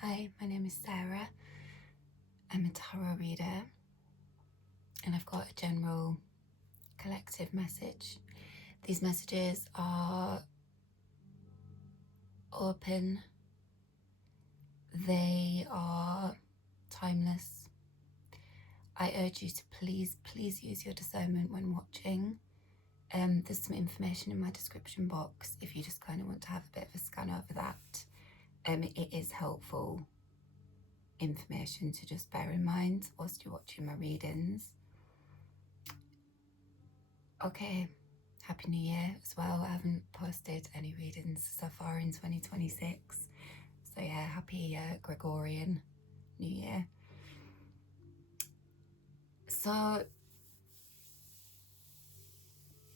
Hi, my name is Sarah. I'm a tarot reader and I've got a general collective message. These messages are open, they are timeless. I urge you to please use your discernment when watching. There's some information in my description box if you just kind of want to have a bit of a scan over that. It is helpful information to just bear in mind whilst you're watching my readings. Okay, Happy New Year as well. I haven't posted any readings so far in 2026. So yeah, happy Gregorian New Year. So,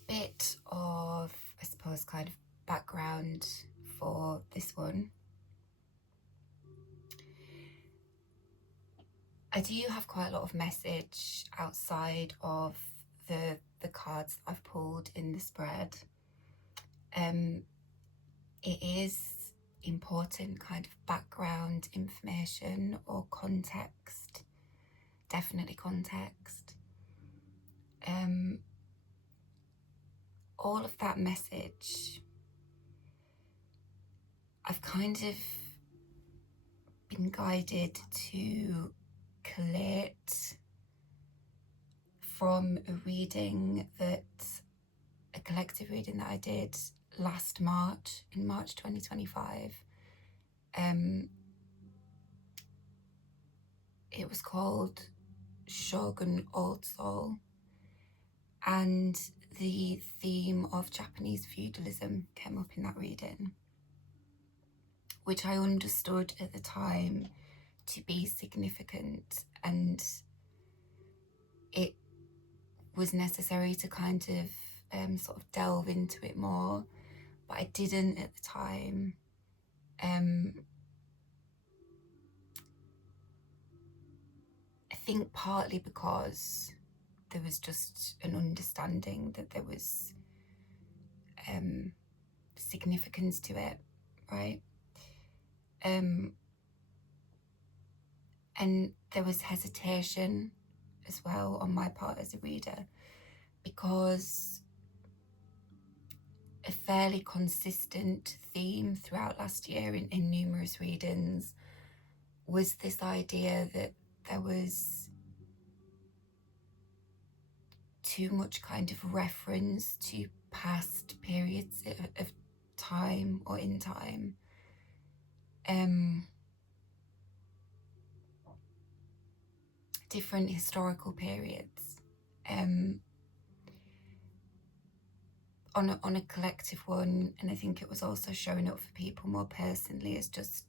bit of, I suppose, kind of background for this one. I do have quite a lot of message outside of the cards I've pulled in the spread. It is important kind of background information or context, definitely context. All of that message, I've kind of been guided to collate from a reading that, a collective reading that I did last March, in March 2025. It was called Shogun Old Soul, and the theme of Japanese feudalism came up in that reading, which I understood at the time to be significant, and it was necessary to kind of sort of delve into it more, but I didn't at the time. I think partly because there was just an understanding that there was significance to it, right? And there was hesitation as well on my part as a reader, because a fairly consistent theme throughout last year in numerous readings was this idea that there was too much kind of reference to past periods of time or in time. Different historical periods. On a collective one, and I think it was also showing up for people more personally as just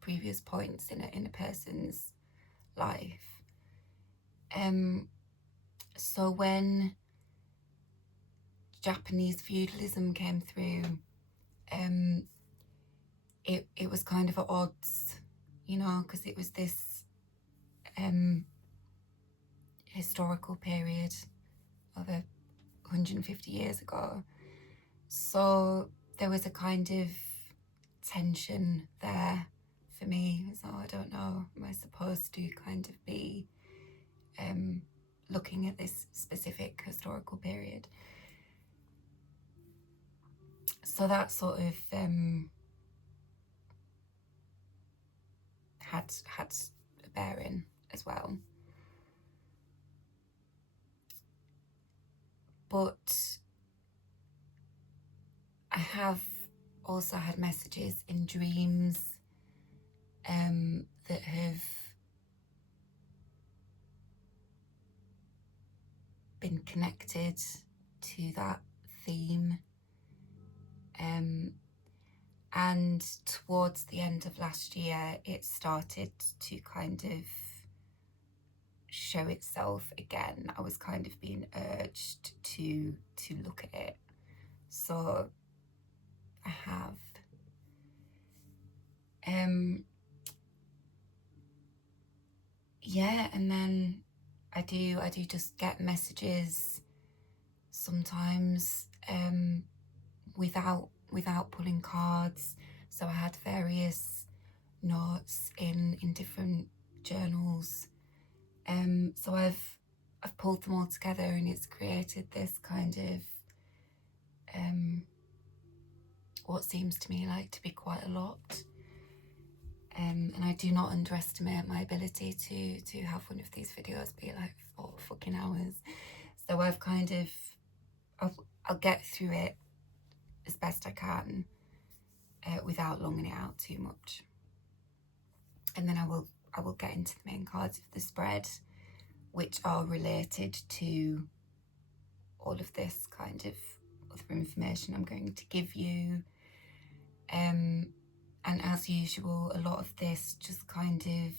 previous points in a person's life. So when Japanese feudalism came through, it was kind of at odds, you know, because it was this historical period of 150 years ago. So there was a kind of tension there for me. So I don't know, am I supposed to kind of be looking at this specific historical period? So that sort of had a bearing as well. But I have also had messages in dreams that have been connected to that theme. And towards the end of last year, it started to kind of show itself again. I was kind of being urged to look at it. So I have. Yeah, and then I do just get messages sometimes without pulling cards. So I had various notes in different journals. So I've pulled them all together, and it's created this kind of what seems to me like to be quite a lot. And I do not underestimate my ability to have one of these videos be like 4 fucking hours. So I've kind of, I'll get through it as best I can without longing it out too much. And then I will get into the main cards of the spread, which are related to all of this kind of other information I'm going to give you. And as usual, a lot of this just kind of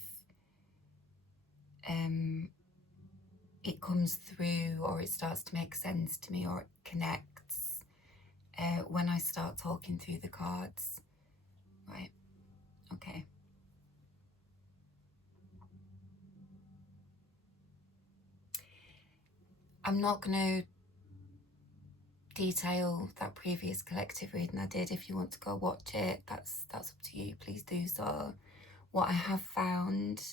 it comes through, or it starts to make sense to me, or it connects when I start talking through the cards. Right, okay. I'm not going to detail that previous collective reading I did. If you want to go watch it, that's up to you, please do so. What I have found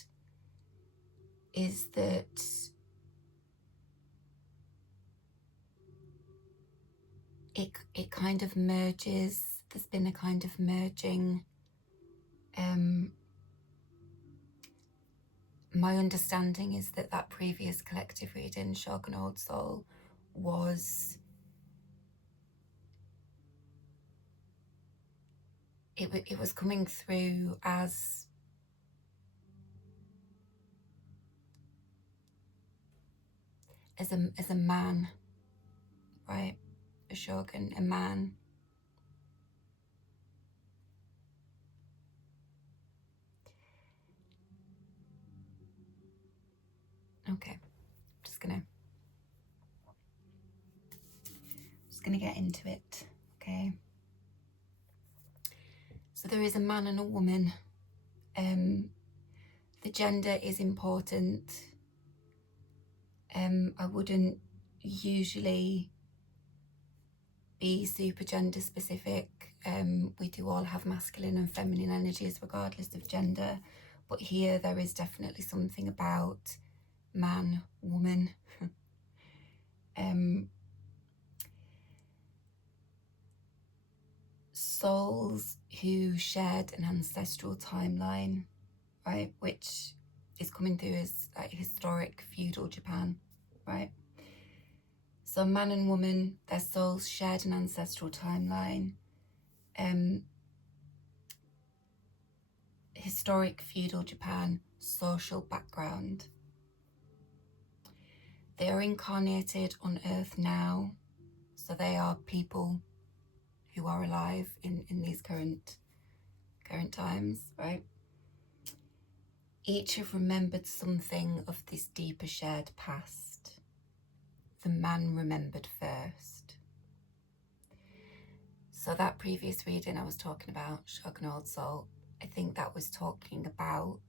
is that it kind of merges. There's been a kind of merging. My understanding is that previous collective reading, Shogun Old Soul, was it was coming through as a man, right? A shogun, a man. Okay, just gonna get into it. Okay, so there is a man and a woman. The gender is important. I wouldn't usually be super gender specific. We do all have masculine and feminine energies regardless of gender, but here there is definitely something about man, woman. Souls who shared an ancestral timeline, right, which is coming through as like historic feudal Japan, right? So man and woman, their souls shared an ancestral timeline. Historic feudal Japan, social background. They are incarnated on Earth now, so they are people who are alive in these current times, right? Each have remembered something of this deeper shared past. The man remembered first. So that previous reading I was talking about, Shogun Old Soul, I think that was talking about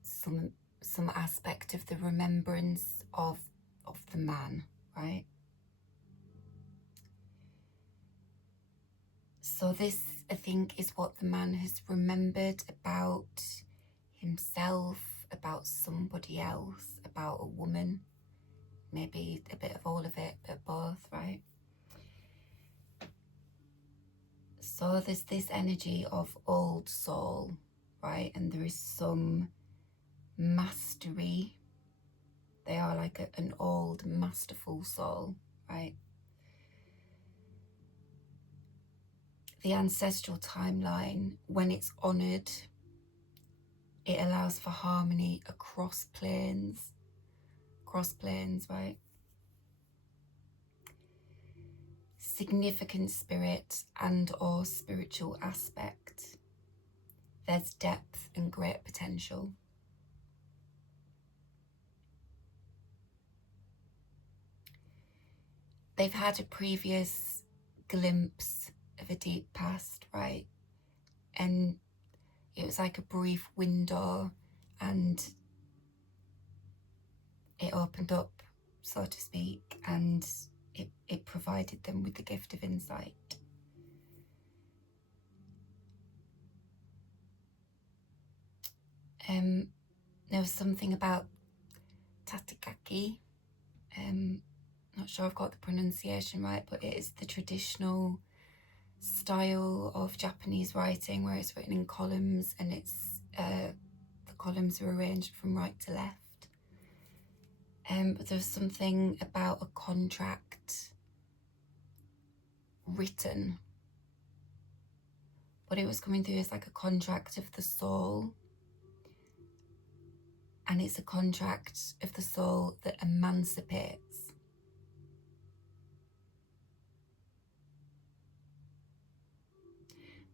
some aspect of the remembrance of the man, right? So this, I think, is what the man has remembered about himself, about somebody else, about a woman, maybe a bit of all of it, but both, right? So there's this energy of old soul, right? And there is some mastery. They are like an old masterful soul, right? The ancestral timeline, when it's honoured, it allows for harmony across planes, right? Significant spirit and or spiritual aspect. There's depth and great potential. They've had a previous glimpse of a deep past, right? And it was like a brief window, and it opened up, so to speak, and it provided them with the gift of insight. There was something about tatikaki. Not sure I've got the pronunciation right, but it is the traditional style of Japanese writing where it's written in columns, and it's the columns are arranged from right to left. But there's something about a contract written, but it was coming through as like a contract of the soul, and it's a contract of the soul that emancipates.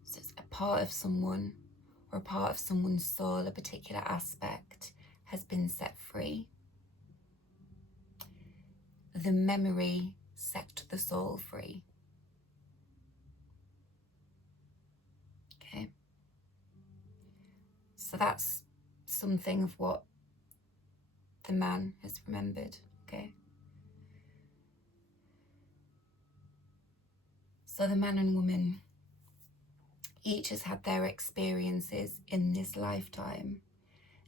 So it's a part of someone, or a part of someone's soul, a particular aspect has been set free. The memory set the soul free. Okay. So that's something of what the man has remembered. Okay. So the man and woman each has had their experiences in this lifetime,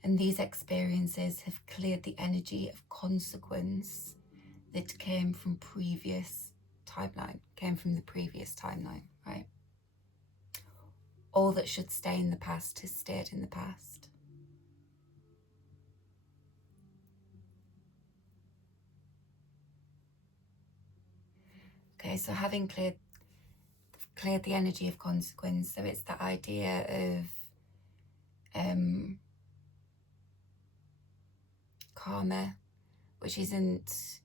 and these experiences have cleared the energy of consequence that came from the previous timeline, right? All that should stay in the past has stayed in the past. Okay, so having cleared the energy of consequence, so it's the idea of karma, which isn't,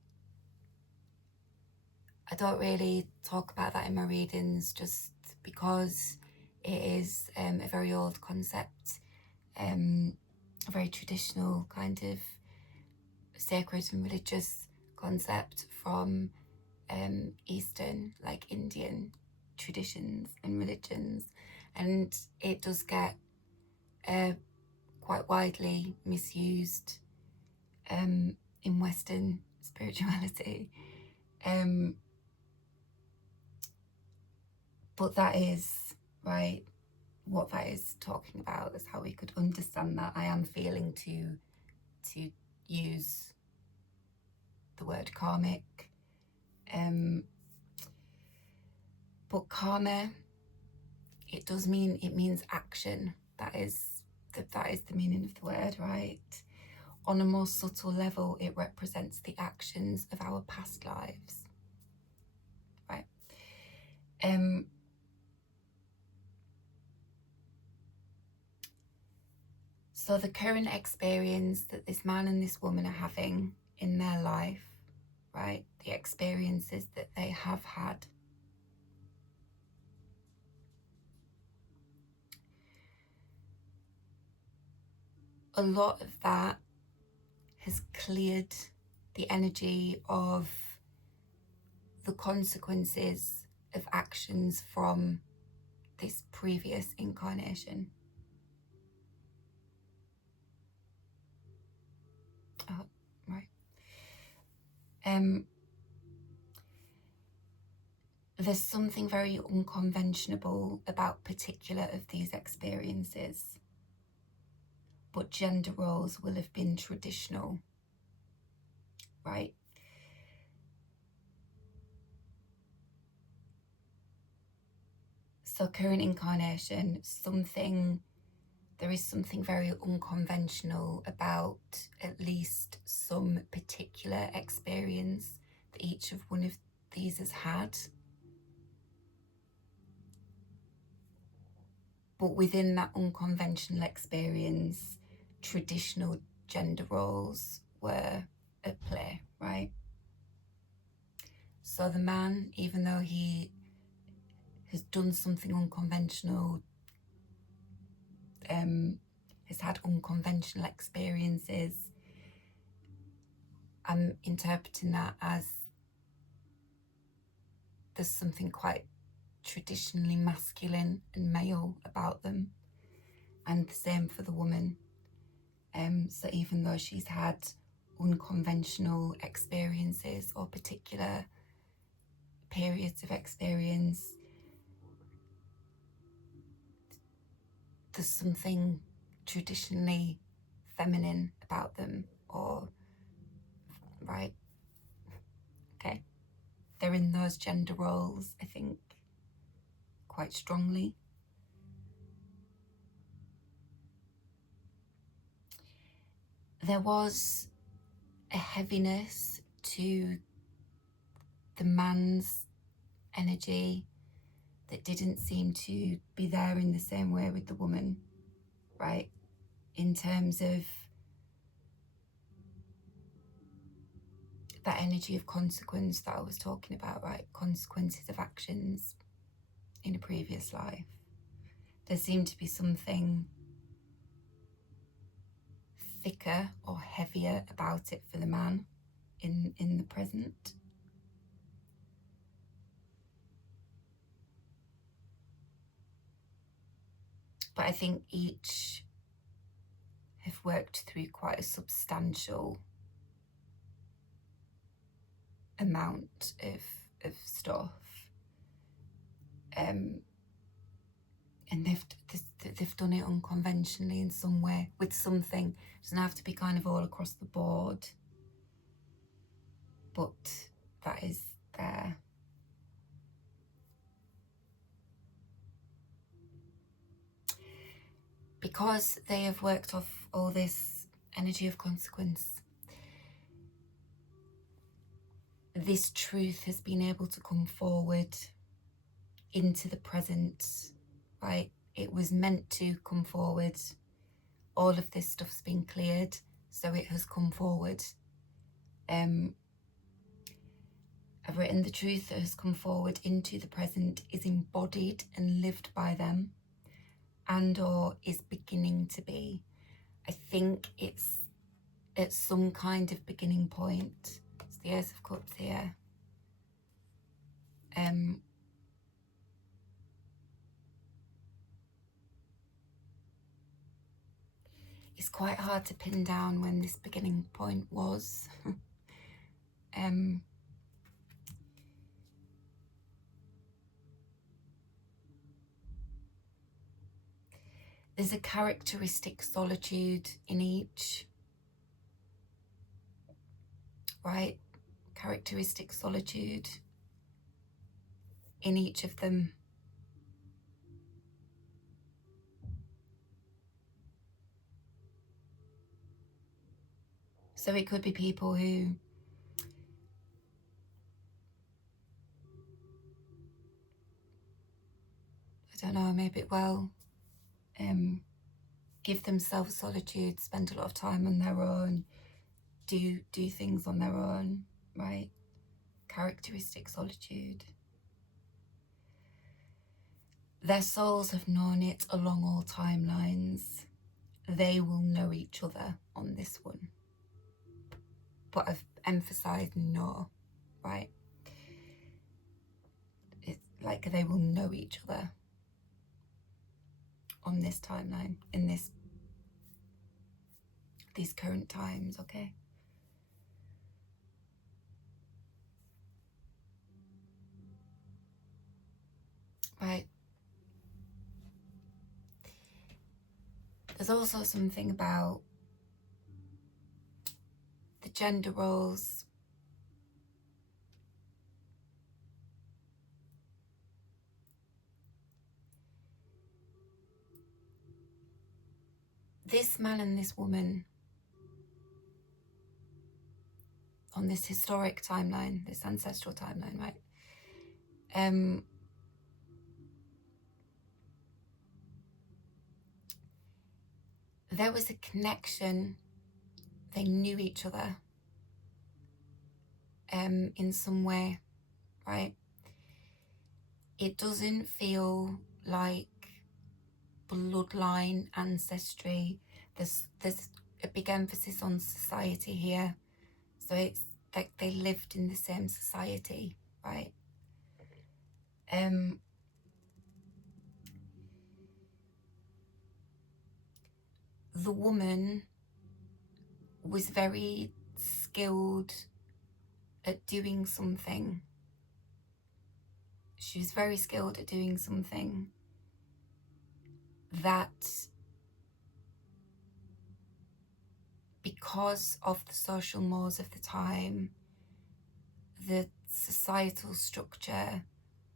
I don't really talk about that in my readings just because it is a very old concept, a very traditional kind of sacred and religious concept from Eastern, like Indian traditions and religions, and it does get quite widely misused in Western spirituality. But that is, right, what that is talking about is how we could understand that. I am feeling to use the word karmic. But karma, it means action. That is the meaning of the word, right? On a more subtle level, it represents the actions of our past lives, right? So the current experience that this man and this woman are having in their life, right? The experiences that they have had. A lot of that has cleared the energy of the consequences of actions from this previous incarnation. Oh, right. There's something very unconventional about particular of these experiences, but gender roles will have been traditional, right? So current incarnation, there is something very unconventional about at least some particular experience that each of one of these has had. But within that unconventional experience, traditional gender roles were at play, right? So the man, even though he has done something unconventional, has had unconventional experiences, I'm interpreting that as there's something quite traditionally masculine and male about them, and the same for the woman. So even though she's had unconventional experiences or particular periods of experience, there's something traditionally feminine about them, or, right? Okay. They're in those gender roles, I think, quite strongly. There was a heaviness to the man's energy that didn't seem to be there in the same way with the woman, right? In terms of that energy of consequence that I was talking about, right? Consequences of actions in a previous life. There seemed to be something thicker or heavier about it for the man in the present. But I think each have worked through quite a substantial amount of stuff. And they've done it unconventionally in some way, with something. It doesn't have to be kind of all across the board, but that is there. Because they have worked off all this energy of consequence, this truth has been able to come forward into the present, right? It was meant to come forward. All of this stuff's been cleared, so it has come forward. I've written the truth that has come forward into the present is embodied and lived by them, and or is beginning to be. I think it's at some kind of beginning point. It's the Ace of Cups here. It's quite hard to pin down when this beginning point was. There's a characteristic solitude in each, right? Characteristic solitude in each of them. So it could be people who I don't know, maybe give themselves solitude, spend a lot of time on their own, do things on their own, right? Characteristic solitude. Their souls have known it along all timelines. They will know each other on this one. But I've emphasised no, right? It's like they will know each other on this timeline, in these current times, okay? Right. There's also something about the gender roles. This man and this woman on this historic timeline, this ancestral timeline, right? There was a connection. They knew each other in some way, right? It doesn't feel like bloodline ancestry. There's a big emphasis on society here. So it's like they lived in the same society, right? The woman was very skilled at doing something. She was very skilled at doing something that because of the social mores of the time, the societal structure,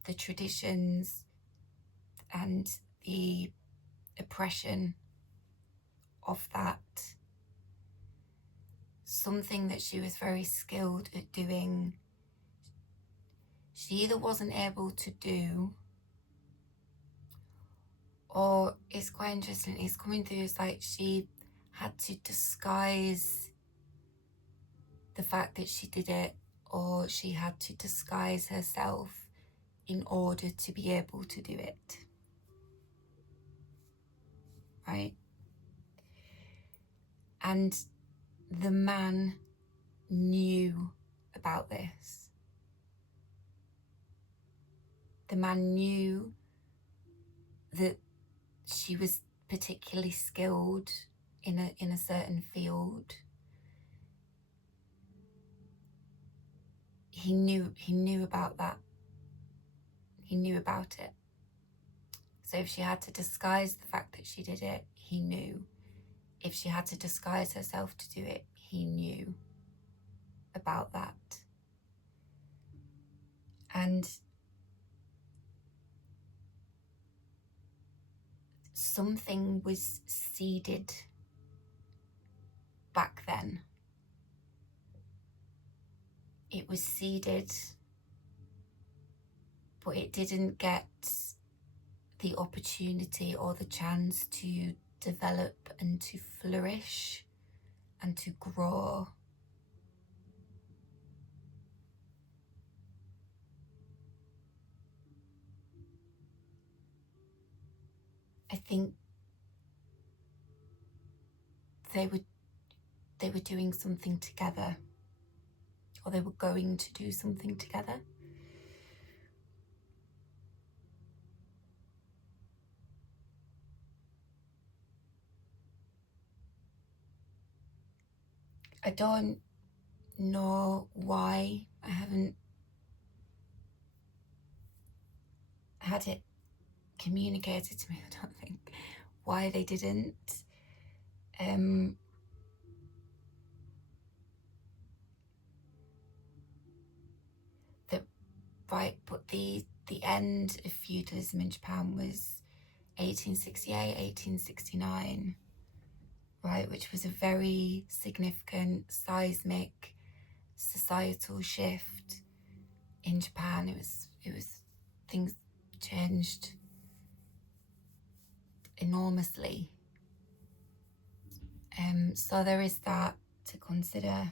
the traditions, and the oppression of that, something that she was very skilled at doing, she either wasn't able to do, or it's quite interesting, it's coming through as like she had to disguise the fact that she did it, or she had to disguise herself in order to be able to do it, right? And the man knew about this. The man knew that she was particularly skilled in a certain field. He knew about that. He knew about it. So if she had to disguise the fact that she did it, he knew. If she had to disguise herself to do it, he knew about that. And something was seeded back then. It was seeded, but it didn't get the opportunity or the chance to develop and to flourish and to grow. I think they were doing something together, or they were going to do something together. I don't know why. I haven't had it communicated to me, I don't think, why they didn't. But the end of feudalism in Japan was 1868, 1869, right, which was a very significant seismic societal shift in Japan. It was things changed enormously. So there is that to consider.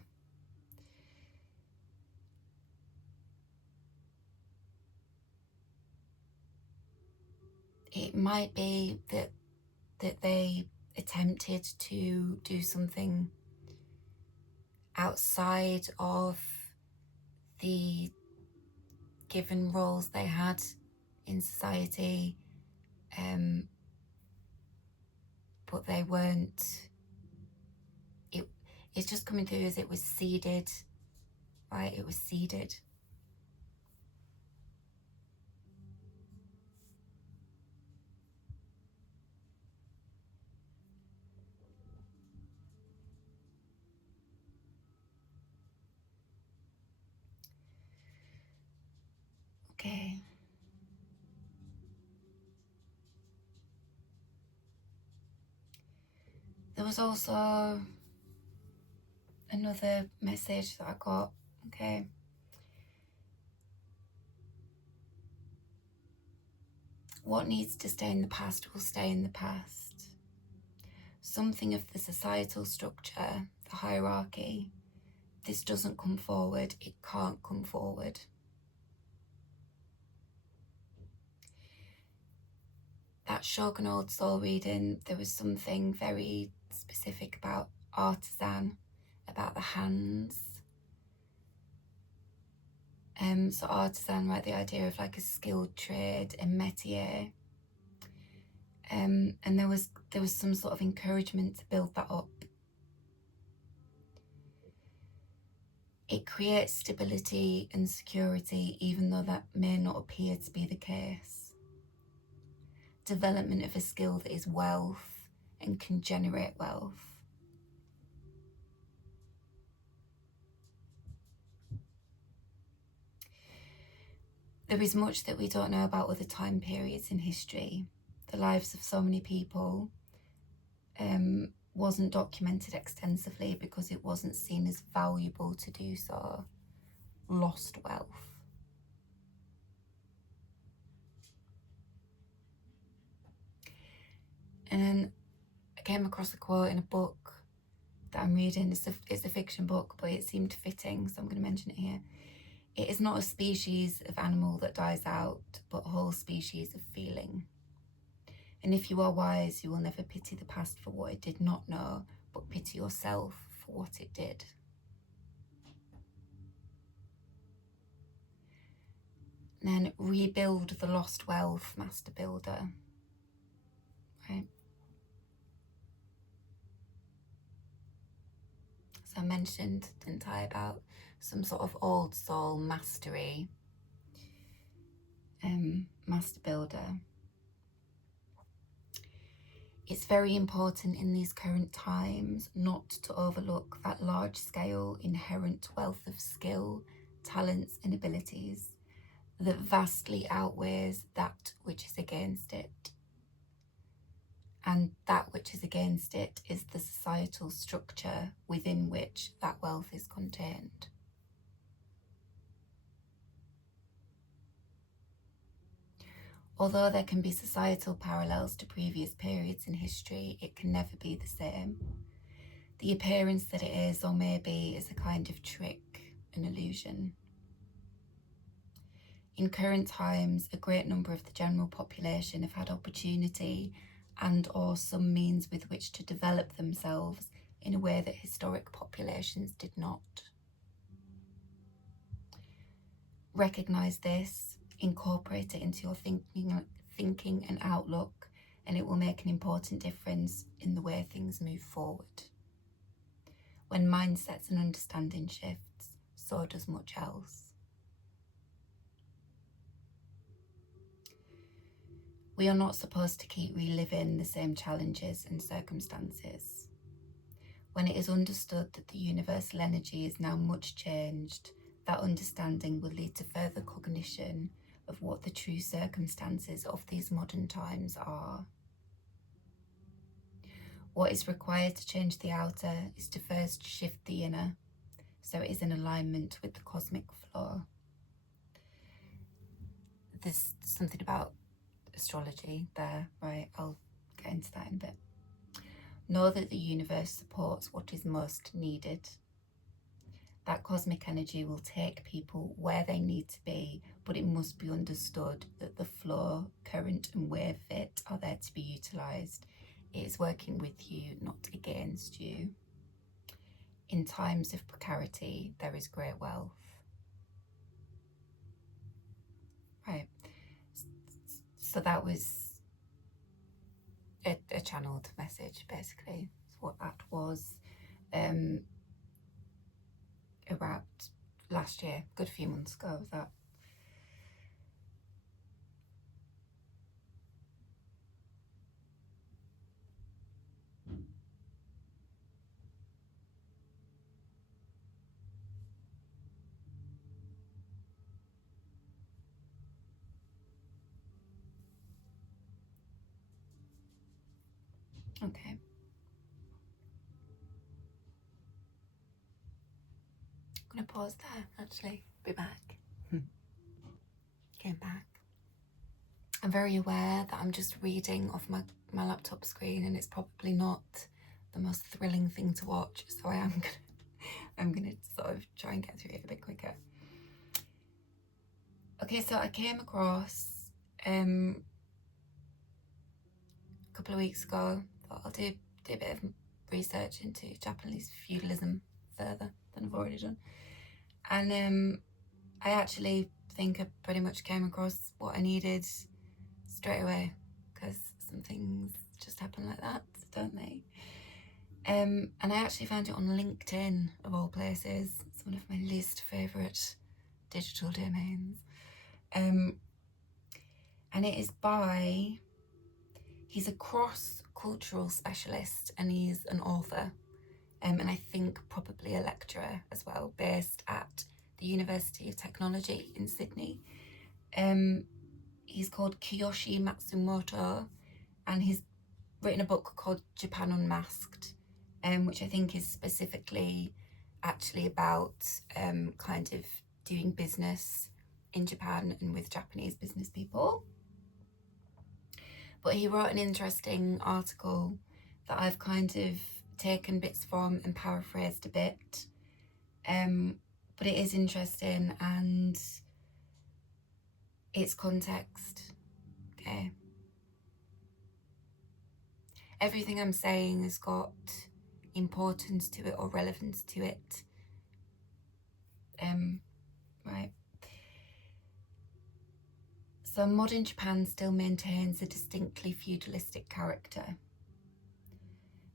It might be that they attempted to do something outside of the given roles they had in society, but they weren't. It's just coming through as it was seeded, right? It was seeded. Okay. There was also another message that I got, okay. What needs to stay in the past will stay in the past. Something of the societal structure, the hierarchy, this doesn't come forward, it can't come forward. That Shogun Old Soul reading, there was something very specific about artisan, about the hands. So artisan, right, the idea of like a skilled trade, a métier. And there was some sort of encouragement to build that up. It creates stability and security, even though that may not appear to be the case. Development of a skill that is wealth and can generate wealth. There is much that we don't know about other time periods in history. The lives of so many people wasn't documented extensively because it wasn't seen as valuable to do so. Lost wealth. And then I came across a quote in a book that I'm reading. It's a fiction book, but it seemed fitting, so I'm going to mention it here. It is not a species of animal that dies out, but a whole species of feeling. And if you are wise, you will never pity the past for what it did not know, but pity yourself for what it did. And then rebuild the lost wealth, master builder. Right. So I mentioned, didn't I, about some sort of old soul mastery, master builder. It's very important in these current times not to overlook that large scale inherent wealth of skill, talents and abilities that vastly outweighs that which is against it. And that which is against it is the societal structure within which that wealth is contained. Although there can be societal parallels to previous periods in history, it can never be the same. The appearance that it is, or may be, is a kind of trick, an illusion. In current times, a great number of the general population have had opportunity and or some means with which to develop themselves in a way that historic populations did not. Recognise this, incorporate it into your thinking and outlook, and it will make an important difference in the way things move forward. When mindsets and understanding shifts, so does much else. We are not supposed to keep reliving the same challenges and circumstances. When it is understood that the universal energy is now much changed, that understanding will lead to further cognition of what the true circumstances of these modern times are. What is required to change the outer is to first shift the inner, so it is in alignment with the cosmic flow. There's something about astrology there, right? I'll get into that in a bit. Know that the universe supports what is most needed. That cosmic energy will take people where they need to be, but it must be understood that the flow, current and wave fit are there to be utilised. It is working with you, not against you. In times of precarity, there is great wealth. Right. So that was a channeled message, basically. That's what that was. About last year, good few months ago was that. Okay. I'm gonna pause there, actually. Be back. Came back. I'm very aware that I'm just reading off my laptop screen and it's probably not the most thrilling thing to watch, so I'm gonna sort of try and get through it a bit quicker. Okay, so I came across a couple of weeks ago, thought I'll do a bit of research into Japanese feudalism further than I've already done. And I actually think I pretty much came across what I needed straight away, because some things just happen like that, don't they? And I actually found it on LinkedIn, of all places. It's one of my least favourite digital domains. And it is by, he's a cross-cultural specialist and he's an author, and I think probably a lecturer as well, based at the University of Technology in Sydney. He's called Kiyoshi Matsumoto, and he's written a book called Japan Unmasked, which I think is specifically actually about kind of doing business in Japan and with Japanese business people. But he wrote an interesting article that I've kind of taken bits from and paraphrased a bit. But it is interesting and it's context, okay? Everything I'm saying has got importance to it or relevance to it. Right. So modern Japan still maintains a distinctly feudalistic character.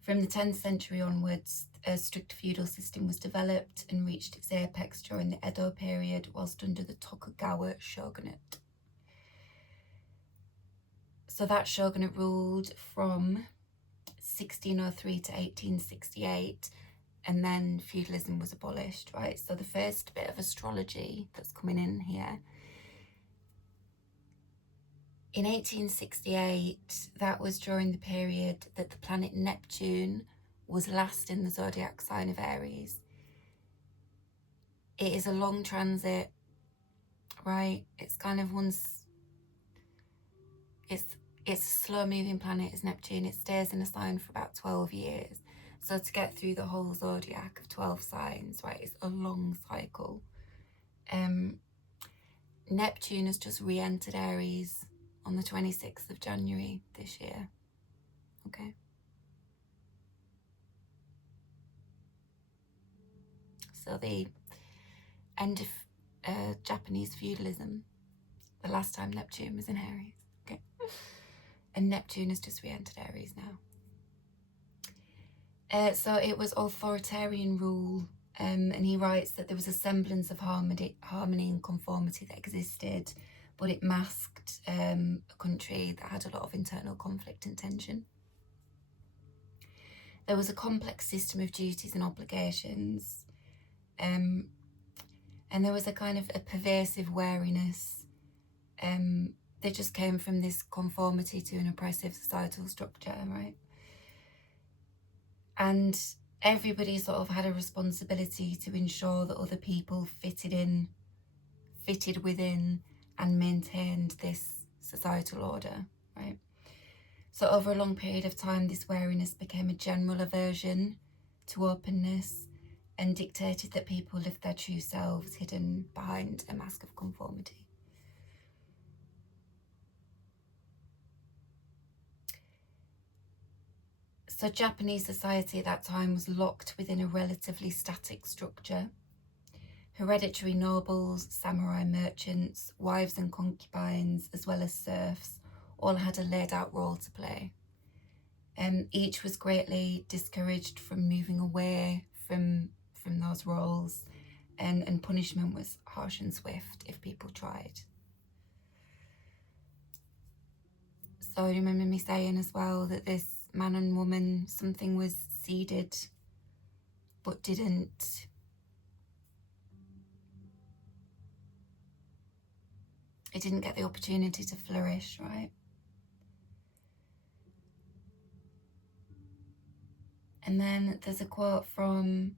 From the 10th century onwards, a strict feudal system was developed and reached its apex during the Edo period whilst under the Tokugawa shogunate. So that shogunate ruled from 1603 to 1868, and then feudalism was abolished, right? So the first bit of astrology that's coming in here. In 1868, that was during the period that the planet Neptune was last in the zodiac sign of Aries. It is a long transit, right? It's kind of it's a slow moving planet, is Neptune. It stays in a sign for about 12 years. So to get through the whole zodiac of 12 signs, right, it's a long cycle. Neptune has just re-entered Aries on the 26th of January this year, okay? So the end of Japanese feudalism, the last time Neptune was in Aries, okay? And Neptune has just re-entered Aries now. So it was authoritarian rule, and he writes that there was a semblance of harmony and conformity that existed, but it masked a country that had a lot of internal conflict and tension. There was a complex system of duties and obligations, and there was a kind of a pervasive wariness that just came from this conformity to an oppressive societal structure, right? And everybody sort of had a responsibility to ensure that other people fitted within and maintained this societal order, right? So over a long period of time, this wariness became a general aversion to openness and dictated that people lived their true selves hidden behind a mask of conformity. So Japanese society at that time was locked within a relatively static structure. Hereditary nobles, samurai merchants, wives and concubines, as well as serfs, all had a laid out role to play. Each was greatly discouraged from moving away from those roles, and punishment was harsh and swift if people tried. So you remember me saying as well that this man and woman, something was seeded but didn't get the opportunity to flourish, right? And then there's a quote from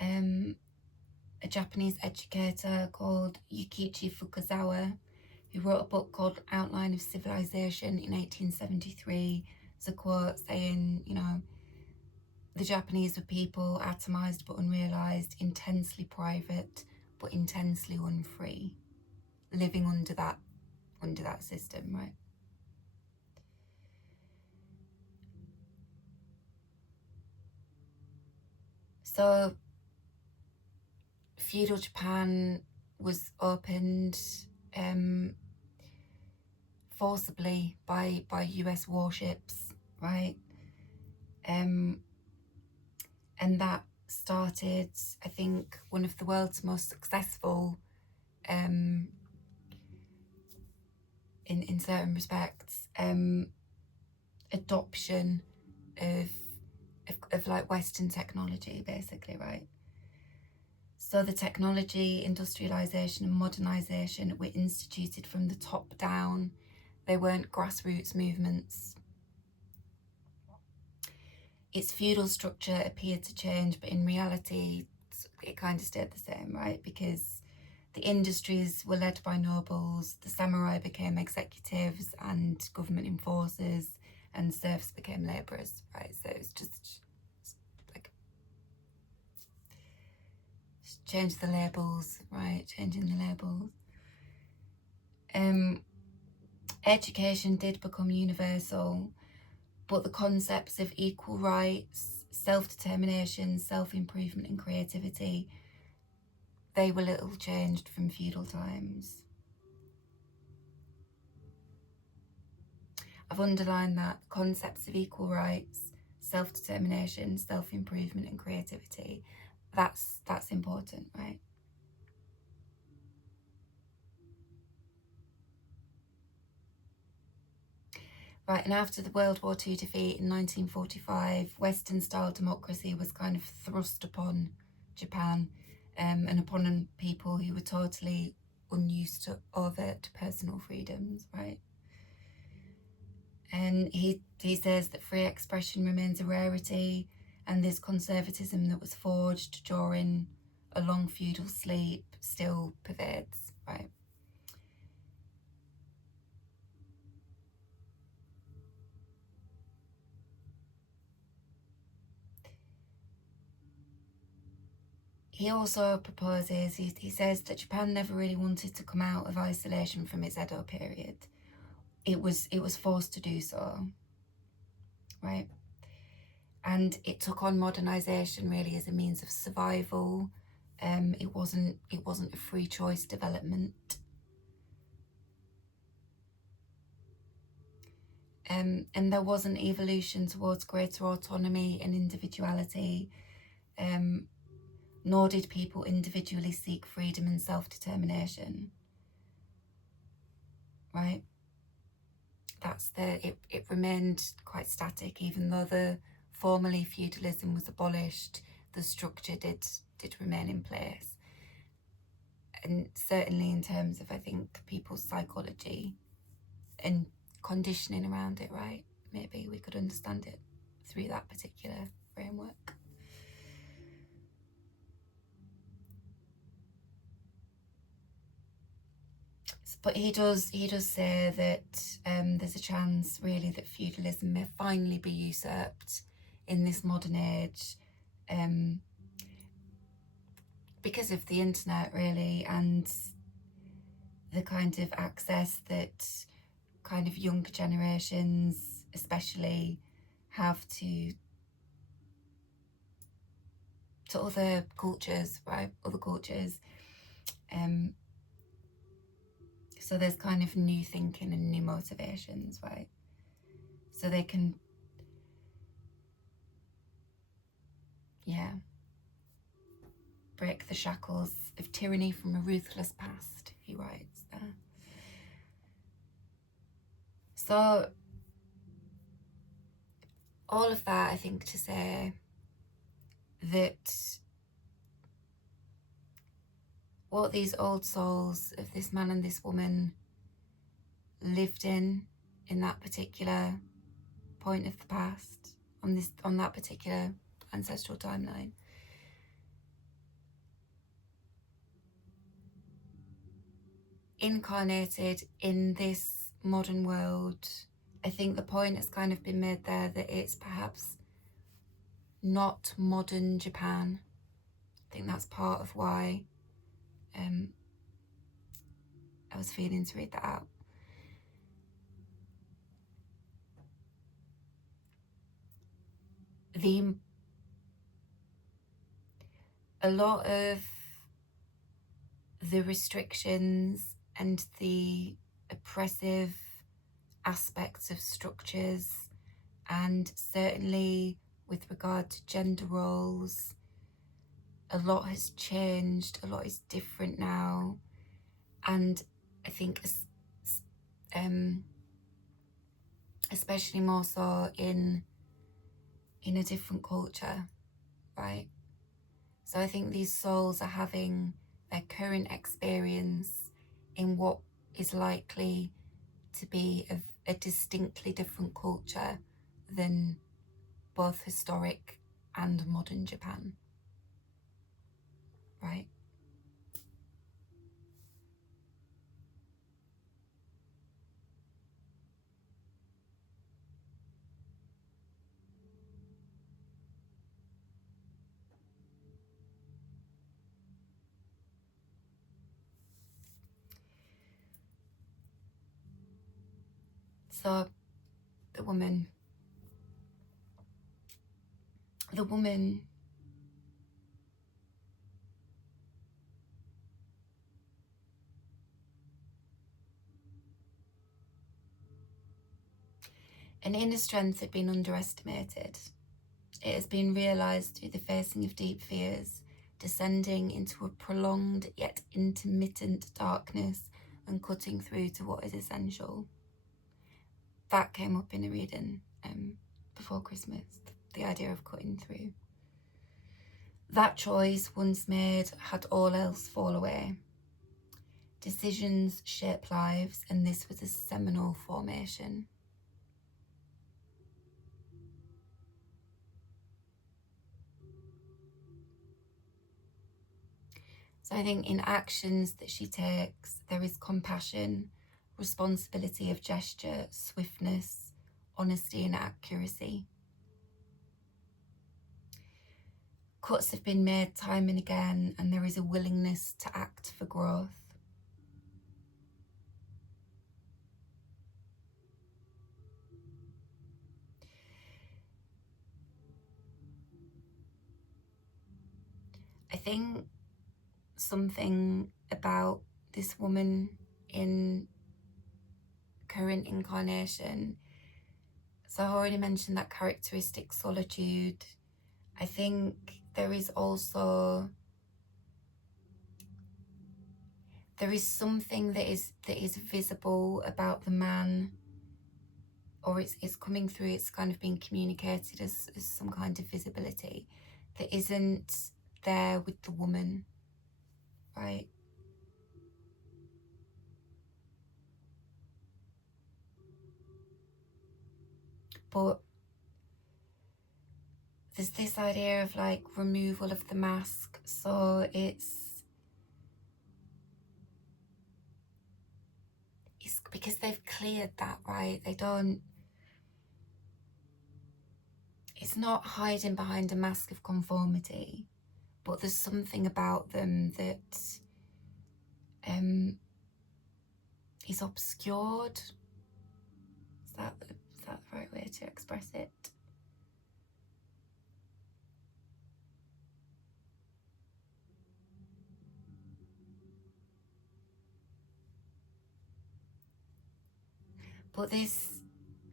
a Japanese educator called Yukichi Fukazawa, who wrote a book called Outline of Civilization in 1873. It's a quote saying, you know, the Japanese were people atomized but unrealized, intensely private but intensely unfree, living under that system, right? So feudal Japan was opened forcibly by US warships, right? And that started, I think, one of the world's most successful, in certain respects, adoption of like Western technology, basically, right? So the technology, industrialisation and modernisation were instituted from the top down. They weren't grassroots movements. Its feudal structure appeared to change, but in reality, it kind of stayed the same, right? Because the industries were led by nobles, the samurai became executives and government enforcers, and serfs became labourers, right? So it's just like change the labels, right? Changing the labels. Education did become universal, but the concepts of equal rights, self-determination, self-improvement and creativity, they were little changed from feudal times. I've underlined that concepts of equal rights, self-determination, self-improvement and creativity, that's important, right? Right, and after the World War II defeat in 1945, Western-style democracy was kind of thrust upon Japan and upon people who were totally unused to overt personal freedoms, right? And he says that free expression remains a rarity, and this conservatism that was forged during a long feudal sleep still pervades, right? He also proposes, he says that Japan never really wanted to come out of isolation from its Edo period. It was forced to do so, right? And it took on modernization really as a means of survival. It wasn't a free choice development. And there was an evolution towards greater autonomy and individuality. Nor did people individually seek freedom and self-determination, right? It remained quite static, even though formally feudalism was abolished, the structure did remain in place. And certainly in terms of, I think, people's psychology and conditioning around it, right? Maybe we could understand it through that particular framework. But he does say that there's a chance really that feudalism may finally be usurped in this modern age, because of the internet really, and the kind of access that kind of younger generations especially have to other cultures, right? Other cultures. So there's kind of new thinking and new motivations, right? So they can, yeah, break the shackles of tyranny from a ruthless past, he writes there. So all of that, I think, to say that what these old souls of this man and this woman lived in that particular point of the past, on that particular ancestral timeline, incarnated in this modern world. I think the point has kind of been made there that it's perhaps not modern Japan. I think that's part of why I was feeling to read that out. A lot of the restrictions and the oppressive aspects of structures, and certainly with regard to gender roles, a lot has changed, a lot is different now. And I think especially more so in a different culture, right? So I think these souls are having their current experience in what is likely to be of a distinctly different culture than both historic and modern Japan, right? So the woman, an inner strength had been underestimated. It has been realised through the facing of deep fears, descending into a prolonged yet intermittent darkness and cutting through to what is essential. That came up in a reading before Christmas, the idea of cutting through. That choice, once made, had all else fall away. Decisions shape lives, and this was a seminal formation. So I think in actions that she takes, there is compassion, responsibility of gesture, swiftness, honesty and accuracy. Cuts have been made time and again, and there is a willingness to act for growth. I think something about this woman in current incarnation, so I already mentioned that characteristic solitude. I think there is also, there is something that is visible about the man, or it's coming through, it's kind of being communicated as some kind of visibility that isn't there with the woman, right? But there's this idea of like removal of the mask. So it's because they've cleared that, right? They don't, it's not hiding behind a mask of conformity, but there's something about them that is obscured. Is that the right way to express it? But this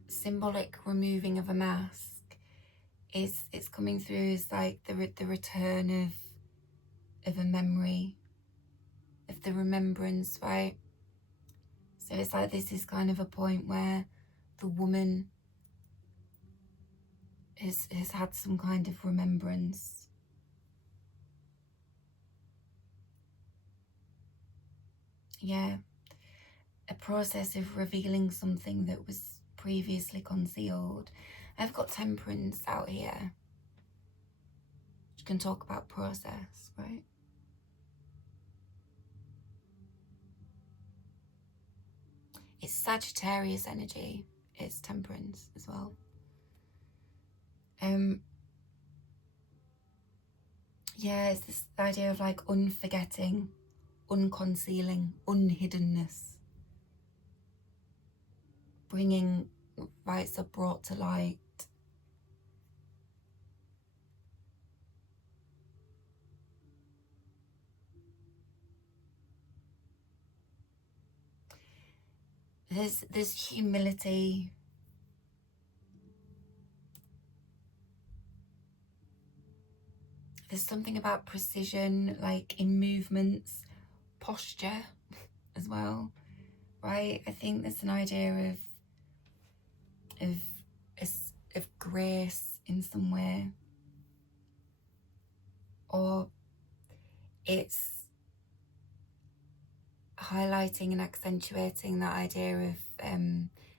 symbolic removing of a mask is, it's coming through as like the return of a memory, of the remembrance, right? So it's like this is kind of a point where the woman has had some kind of remembrance. Yeah, a process of revealing something that was previously concealed. I've got temperance out here, which can talk about process, right? It's Sagittarius energy, it's temperance as well. Yeah, it's this idea of like unforgetting, unconcealing, unhiddenness, bringing, right, so brought to light. There's humility. There's something about precision, like in movements, posture as well, right? I think there's an idea of of grace in some way, or it's highlighting and accentuating that idea of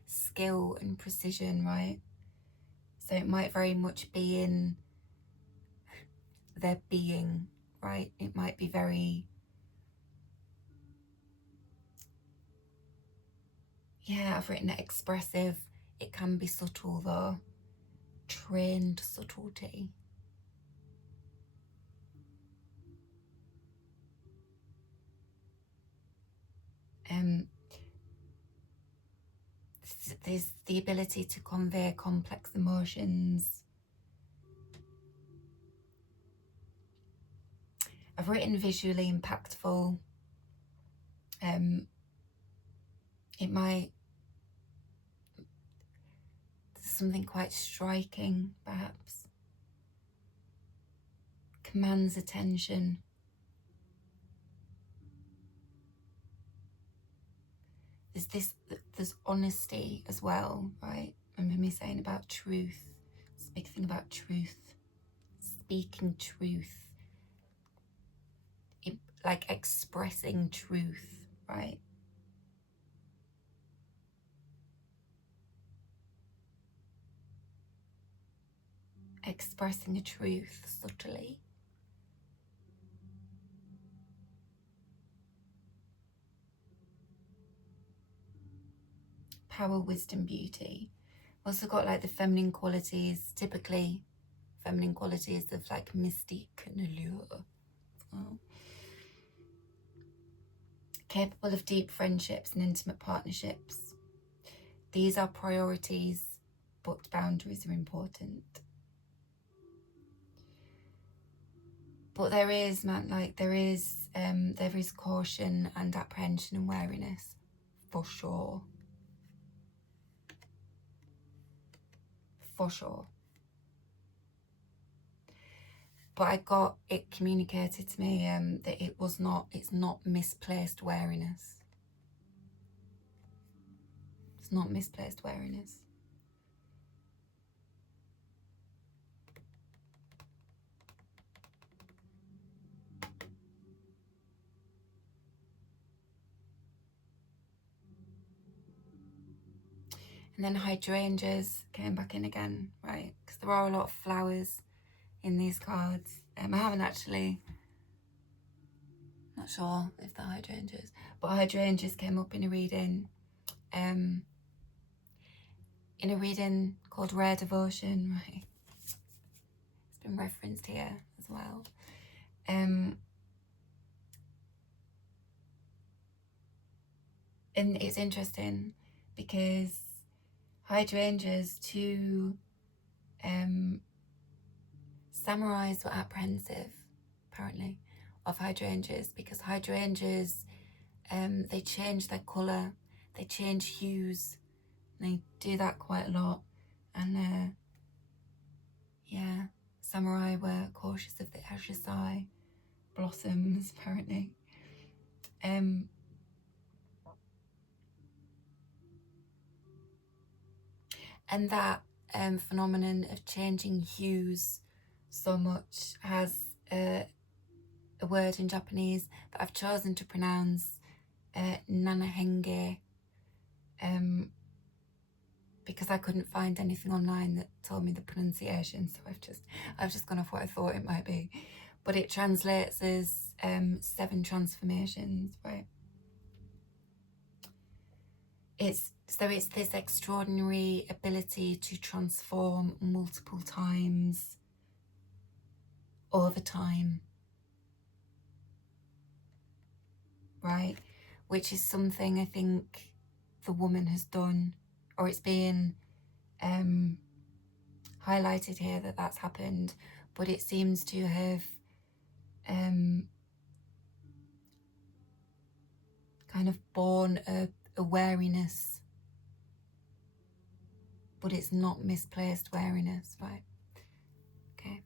skill and precision, right? So it might very much be in their being, right? It might be very, yeah, I've written expressive. It can be subtle though. Trained subtlety. There's the ability to convey complex emotions. I've written visually impactful. It might, something quite striking perhaps. Commands attention. There's honesty as well, right? Remember me saying about truth. It's a big thing about truth. Speaking truth. Like expressing truth, right? Expressing a truth subtly. Power, wisdom, beauty. Also got like the feminine qualities, typically feminine qualities of like mystique and allure. Well, capable of deep friendships and intimate partnerships. These are priorities, but boundaries are important. But there is, man, like there is caution and apprehension and wariness, for sure. For sure. But I got it communicated to me that it's not misplaced wariness. It's not misplaced wariness. And then hydrangeas came back in again, right? Because there are a lot of flowers in these cards. I haven't actually, not sure if they're hydrangeas, but hydrangeas came up in a reading. In a reading called Rare Devotion, right? It's been referenced here as well. And it's interesting because hydrangeas, two samurais were apprehensive, apparently, of hydrangeas because hydrangeas, they change their colour, they change hues, they do that quite a lot, and yeah, samurai were cautious of the ajisai blossoms, apparently. And that phenomenon of changing hues so much has a word in Japanese that I've chosen to pronounce Nanahenge, because I couldn't find anything online that told me the pronunciation, so I've just gone off what I thought it might be. But it translates as 7 transformations, right? It's this extraordinary ability to transform multiple times over time, right? Which is something I think the woman has done, or it's being highlighted here that that's happened, but it seems to have kind of born a wariness, but it's not misplaced wariness, right? Okay.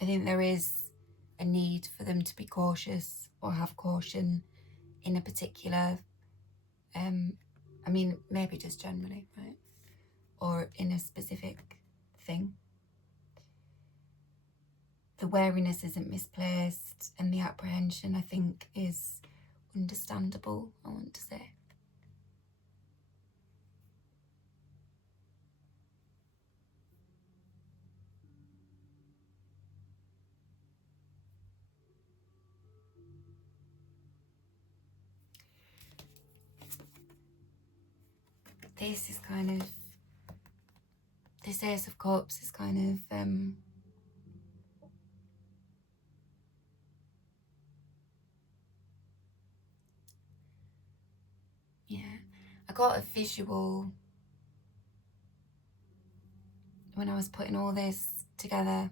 I think there is a need for them to be cautious or have caution in a particular, I mean, maybe just generally, right? Or in a specific thing. the wariness isn't misplaced, and the apprehension, I think, is understandable, I want to say. This is kind of, this Ace of Cups is kind of, yeah, I got a visual when I was putting all this together,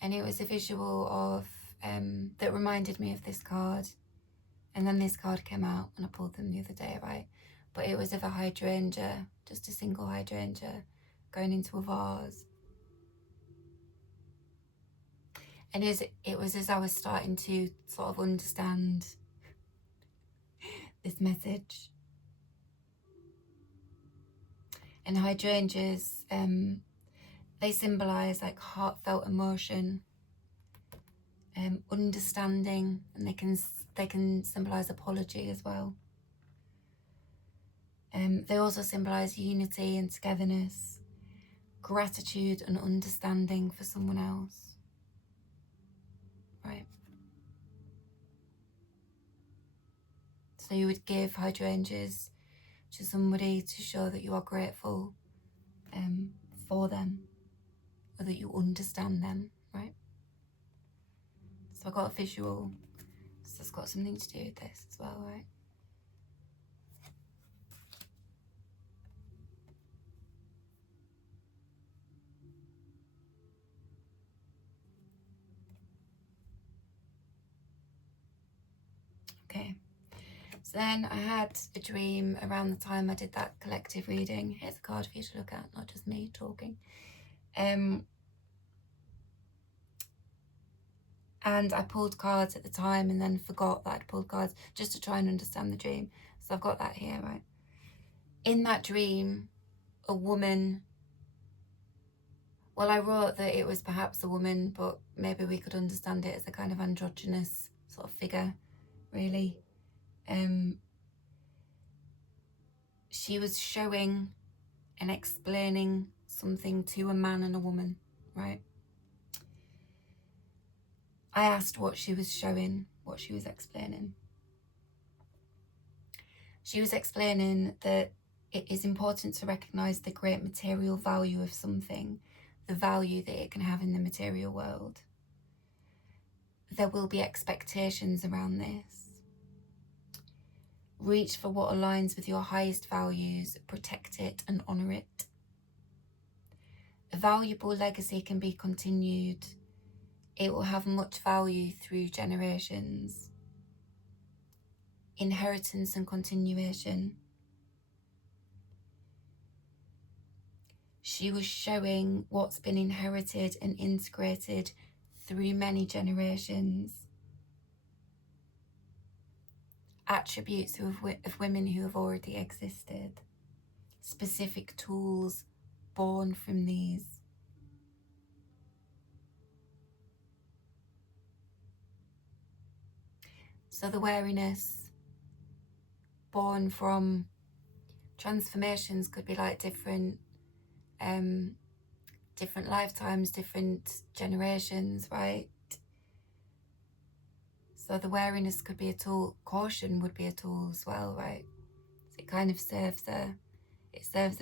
and it was a visual of, that reminded me of this card, and then this card came out when I pulled them the other day, right? But it was of a hydrangea, just a single hydrangea going into a vase. And it was as I was starting to sort of understand this message. And hydrangeas, they symbolise like heartfelt emotion, understanding, and they can symbolise apology as well. They also symbolise unity and togetherness, gratitude and understanding for someone else. Right. So you would give hydrangeas to somebody to show that you are grateful for them, or that you understand them, right? So I got a visual, so it's got something to do with this as well, right? Okay. So then I had a dream around the time I did that collective reading. Here's a card for you to look at, not just me talking. And I pulled cards at the time and then forgot that I'd pulled cards just to try and understand the dream. So I've got that here, right? In that dream, a woman, well, I wrote that it was perhaps a woman, but maybe we could understand it as a kind of androgynous sort of figure, really. She was showing and explaining something to a man and a woman, right? I asked what she was showing, what she was explaining. She was explaining that it is important to recognise the great material value of something, the value that it can have in the material world. There will be expectations around this. Reach for what aligns with your highest values, protect it and honour it. A valuable legacy can be continued. It will have much value through generations. Inheritance and continuation. She was showing what's been inherited and integrated through many generations. Attributes of women who have already existed. Specific tools born from these. So the wariness born from transformations could be like different lifetimes, different generations, right? So the wariness could be a tool, caution would be a tool as well, right? So it kind of serves a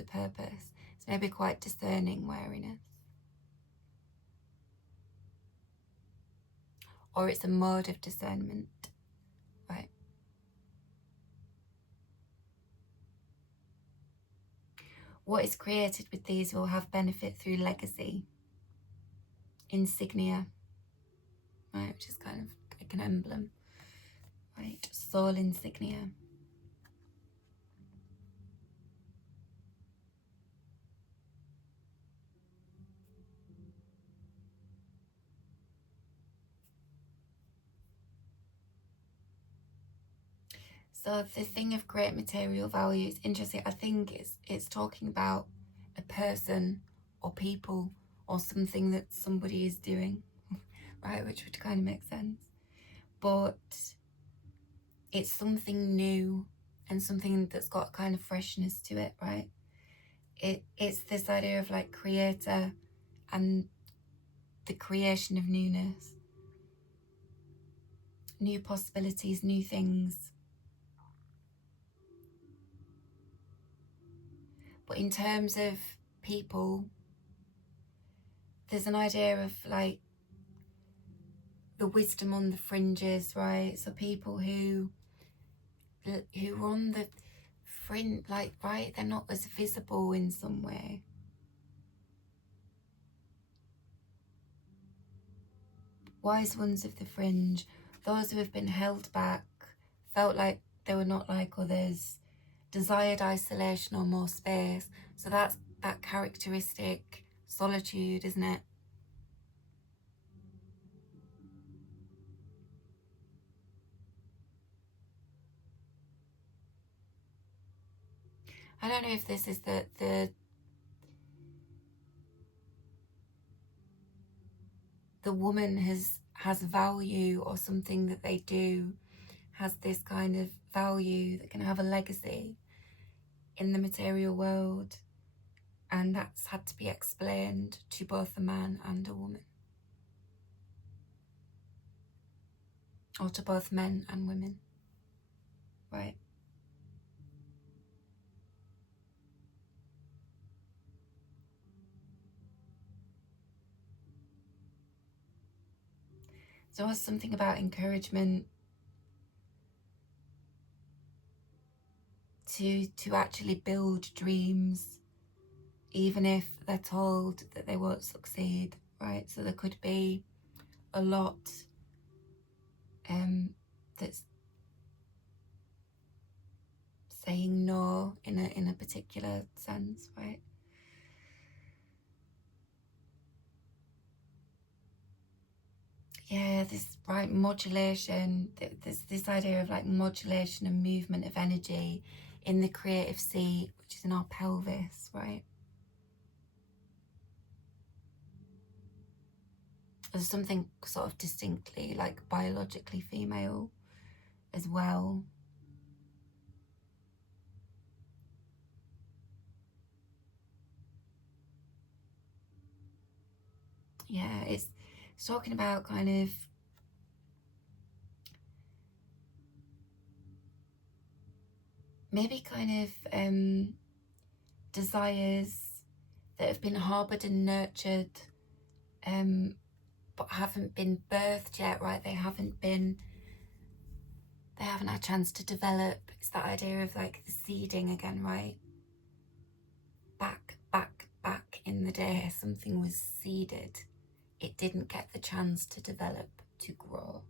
purpose. It's maybe quite discerning wariness. Or it's a mode of discernment, right? What is created with these will have benefit through legacy, insignia, right? Which is kind of like an emblem, right? Soul insignia. So the thing of great material value is interesting. I think it's talking about a person or people or something that somebody is doing, right? Which would kind of make sense. But it's something new and something that's got kind of freshness to it, right? It's this idea of like creator and the creation of newness, new possibilities, new things. But in terms of people, there's an idea of like the wisdom on the fringes, right? So people who are on the fringe, like, right, they're not as visible in some way. Wise ones of the fringe, those who have been held back, felt like they were not like others, desired isolation or more space. So that's that characteristic solitude, isn't it? I don't know if this is the woman has value, or something that they do has this kind of value that can have a legacy in the material world, and that's had to be explained to both a man and a woman, or to both men and women, right? So there's something about encouragement to actually build dreams, even if they're told that they won't succeed, right? So there could be a lot that's saying no in a particular sense, right? Yeah, this right modulation, this idea of like modulation and movement of energy in the creative seat, which is in our pelvis, right? There's something sort of distinctly like biologically female as well. Yeah, it's talking about kind of maybe kind of desires that have been harboured and nurtured, but haven't been birthed yet, right? They haven't had a chance to develop. It's that idea of like the seeding again, right? Back in the day, something was seeded. It didn't get the chance to develop, to grow.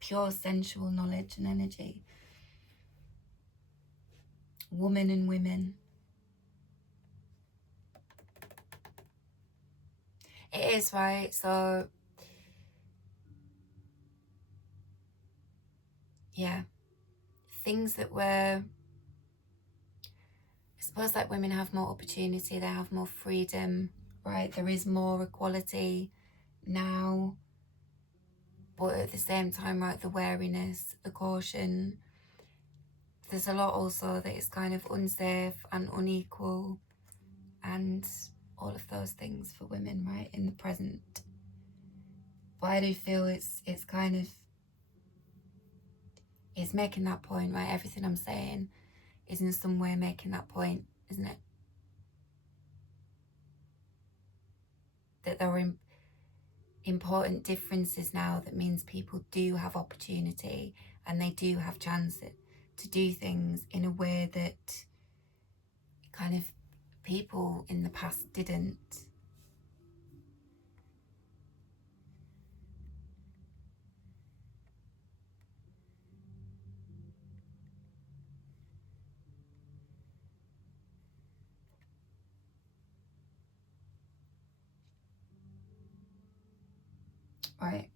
Pure sensual knowledge and energy. Woman and women. It is, right? So, yeah. Things that were, I suppose, like women have more opportunity, they have more freedom, right? There is more equality now. But at the same time, right, the wariness, the caution, there's a lot also that is kind of unsafe and unequal, and all of those things for women, right, in the present. But I do feel it's kind of, it's making that point, right? Everything I'm saying is in some way making that point, isn't it? That there are important differences now, that means people do have opportunity and they do have chance to do things in a way that kind of people in the past didn't. Right.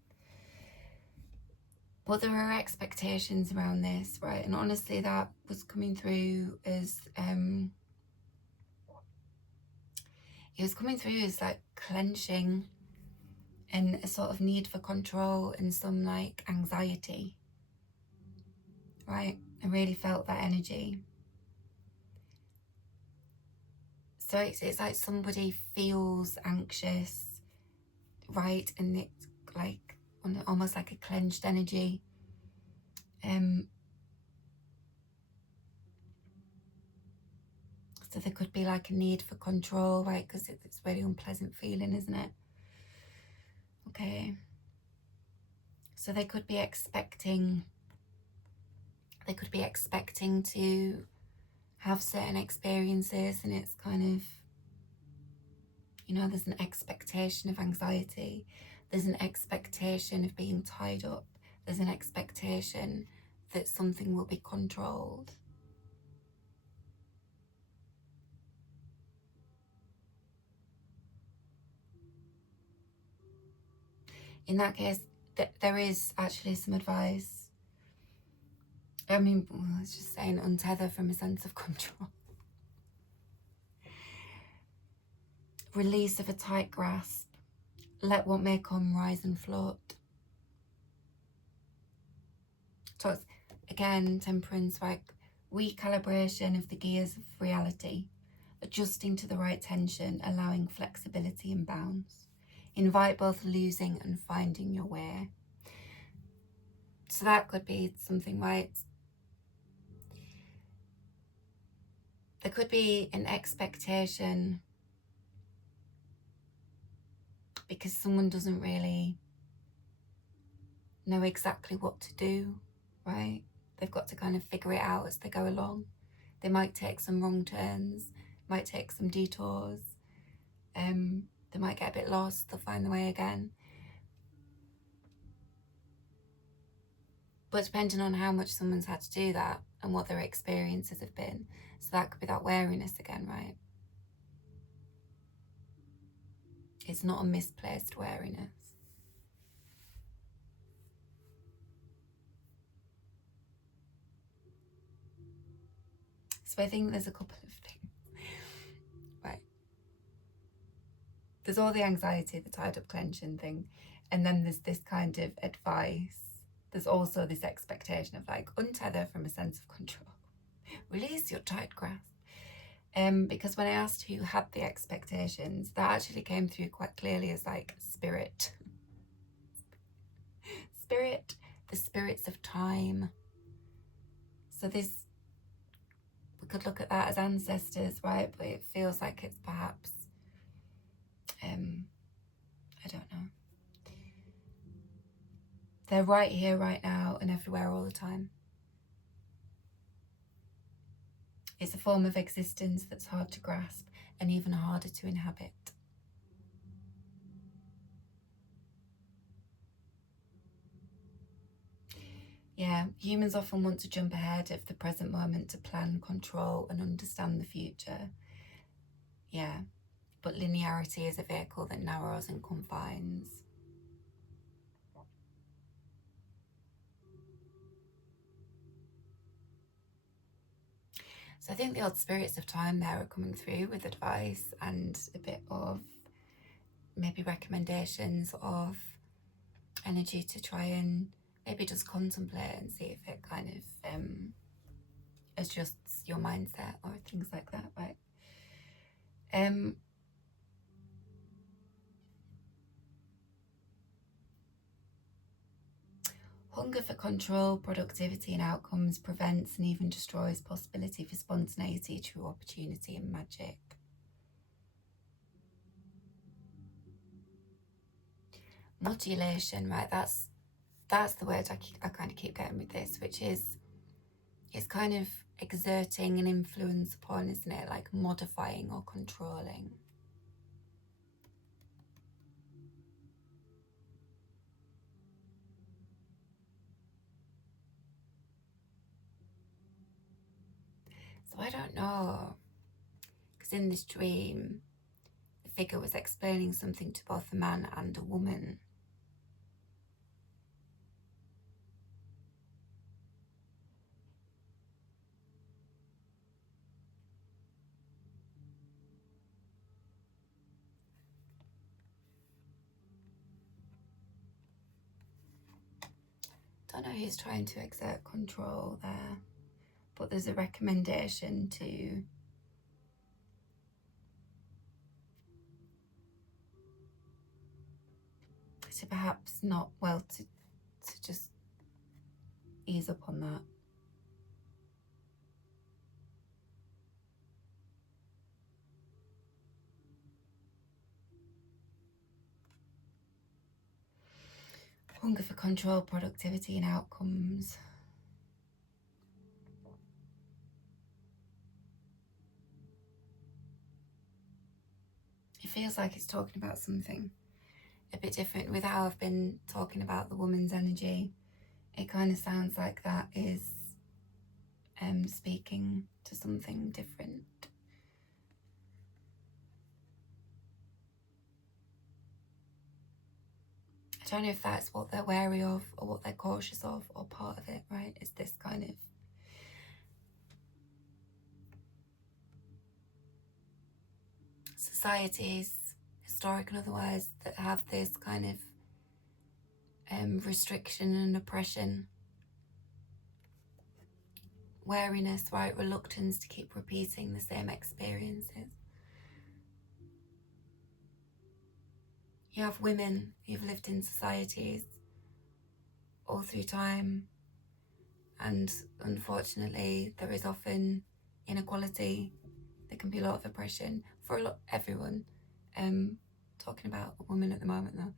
But there are expectations around this, right? And honestly, that was coming through as it was coming through as like clenching and a sort of need for control and some like anxiety, right? I really felt that energy. So it's like somebody feels anxious, right? And it's like almost like a clenched energy. So there could be like a need for control, right? Because it's a really unpleasant feeling, isn't it? Okay. So they could be expecting to have certain experiences, and it's kind of, you know, there's an expectation of anxiety, there's an expectation of being tied up, there's an expectation that something will be controlled. In that case, there is actually some advice. I mean, it's just saying untether from a sense of control. Release of a tight grasp. Let what may come rise and float. Talks again, temperance, like recalibration of the gears of reality, adjusting to the right tension, allowing flexibility and bounce. Invite both losing and finding your way. So that could be something, right? There could be an expectation because someone doesn't really know exactly what to do, right? They've got to kind of figure it out as they go along. They might take some wrong turns, might take some detours. They might get a bit lost, they'll find their way again. But depending on how much someone's had to do that and what their experiences have been, so that could be that wariness again, right? It's not a misplaced wariness. So I think there's a couple of things, right? There's all the anxiety, the tied up clenching thing, and then there's this kind of advice. There's also this expectation of like untether from a sense of control. Release your tight grasp. Because when I asked who had the expectations, that actually came through quite clearly as like spirit. Spirit, the spirits of time. So this, we could look at that as ancestors, right? But it feels like it's perhaps, I don't know. They're right here, right now, and everywhere all the time. It's a form of existence that's hard to grasp and even harder to inhabit. Yeah, humans often want to jump ahead of the present moment to plan, control, and understand the future. Yeah, but linearity is a vehicle that narrows and confines. So I think the odd spirits of time there are coming through with advice and a bit of maybe recommendations of energy to try and maybe just contemplate and see if it kind of adjusts your mindset or things like that, right? Hunger for control, productivity and outcomes prevents and even destroys possibility for spontaneity, true opportunity and magic. Modulation, right? That's the word I kind of keep getting with this, which is, it's kind of exerting an influence upon, isn't it? Like modifying or controlling. So I don't know, because in this dream, the figure was explaining something to both a man and a woman. don't know who's trying to exert control there, but there's a recommendation to perhaps not, well, to just ease up on that. Hunger for control, productivity and outcomes. It feels like it's talking about something a bit different. With how I've been talking about the woman's energy, it kind of sounds like that is speaking to something different. I don't know if that's what they're wary of or what they're cautious of or part of it, right? Is this kind of societies, historic and otherwise, that have this kind of restriction and oppression, wariness, right? Reluctance to keep repeating the same experiences. You have women who've lived in societies all through time, and unfortunately there is often inequality. There can be a lot of oppression for everyone. Talking about a woman at the moment though,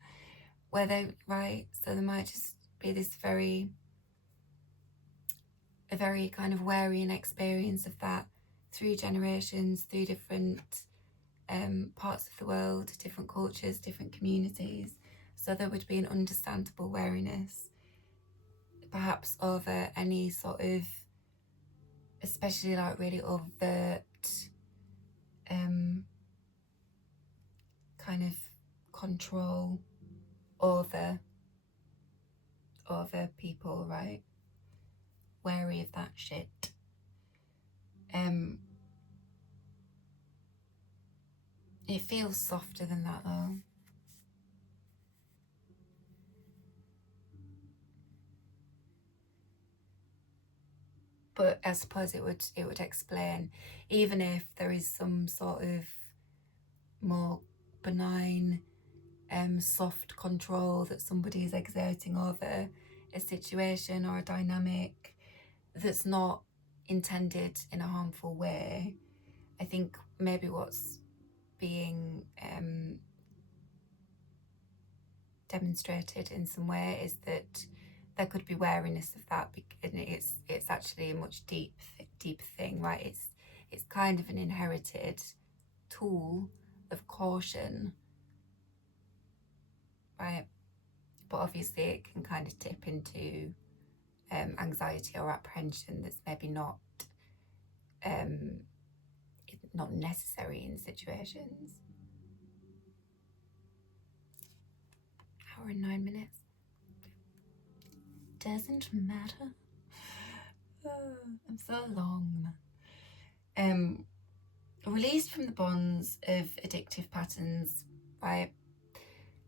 where they, right, so there might just be this a very kind of varying experience of that through generations, through different parts of the world, different cultures, different communities. So there would be an understandable wariness, perhaps over any sort of, especially like really overt kind of control over people, right? Wary of that shit. It feels softer than that though. But I suppose it would explain, even if there is some sort of more benign soft control that somebody is exerting over a situation or a dynamic that's not intended in a harmful way. I think maybe what's being demonstrated in some way is that there could be wariness of that, and it's actually a much deeper thing, right? It's kind of an inherited tool of caution, right? But obviously it can kind of tip into anxiety or apprehension that's maybe not necessary in situations. Hour and 9 minutes. Doesn't matter. I'm so long. Released from the bonds of addictive patterns, right?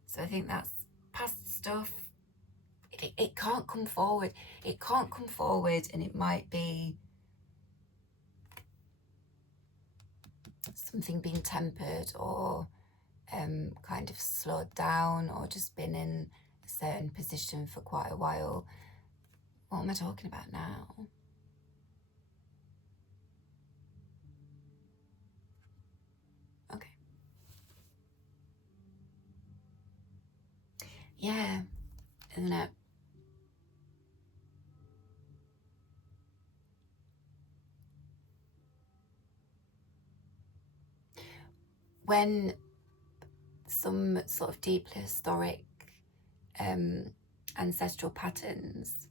So I think that's past stuff. It can't come forward. It can't come forward, and it might be something being tempered or kind of slowed down, or just been in a certain position for quite a while. What am I talking about now? Okay. Yeah, isn't it? When some sort of deeply historic ancestral patterns,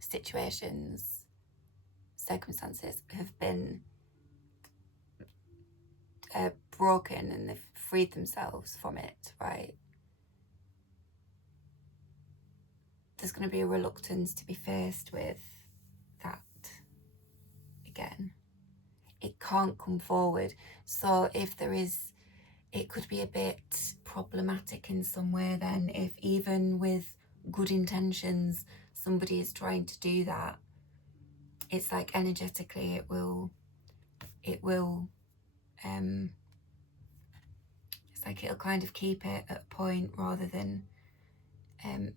situations, circumstances have been broken and they've freed themselves from it, right? There's going to be a reluctance to be faced with that again. It can't come forward. So if there is, it could be a bit problematic in some way then, if even with good intentions, somebody is trying to do that, it's like energetically it will it's like it'll kind of keep it at a point rather than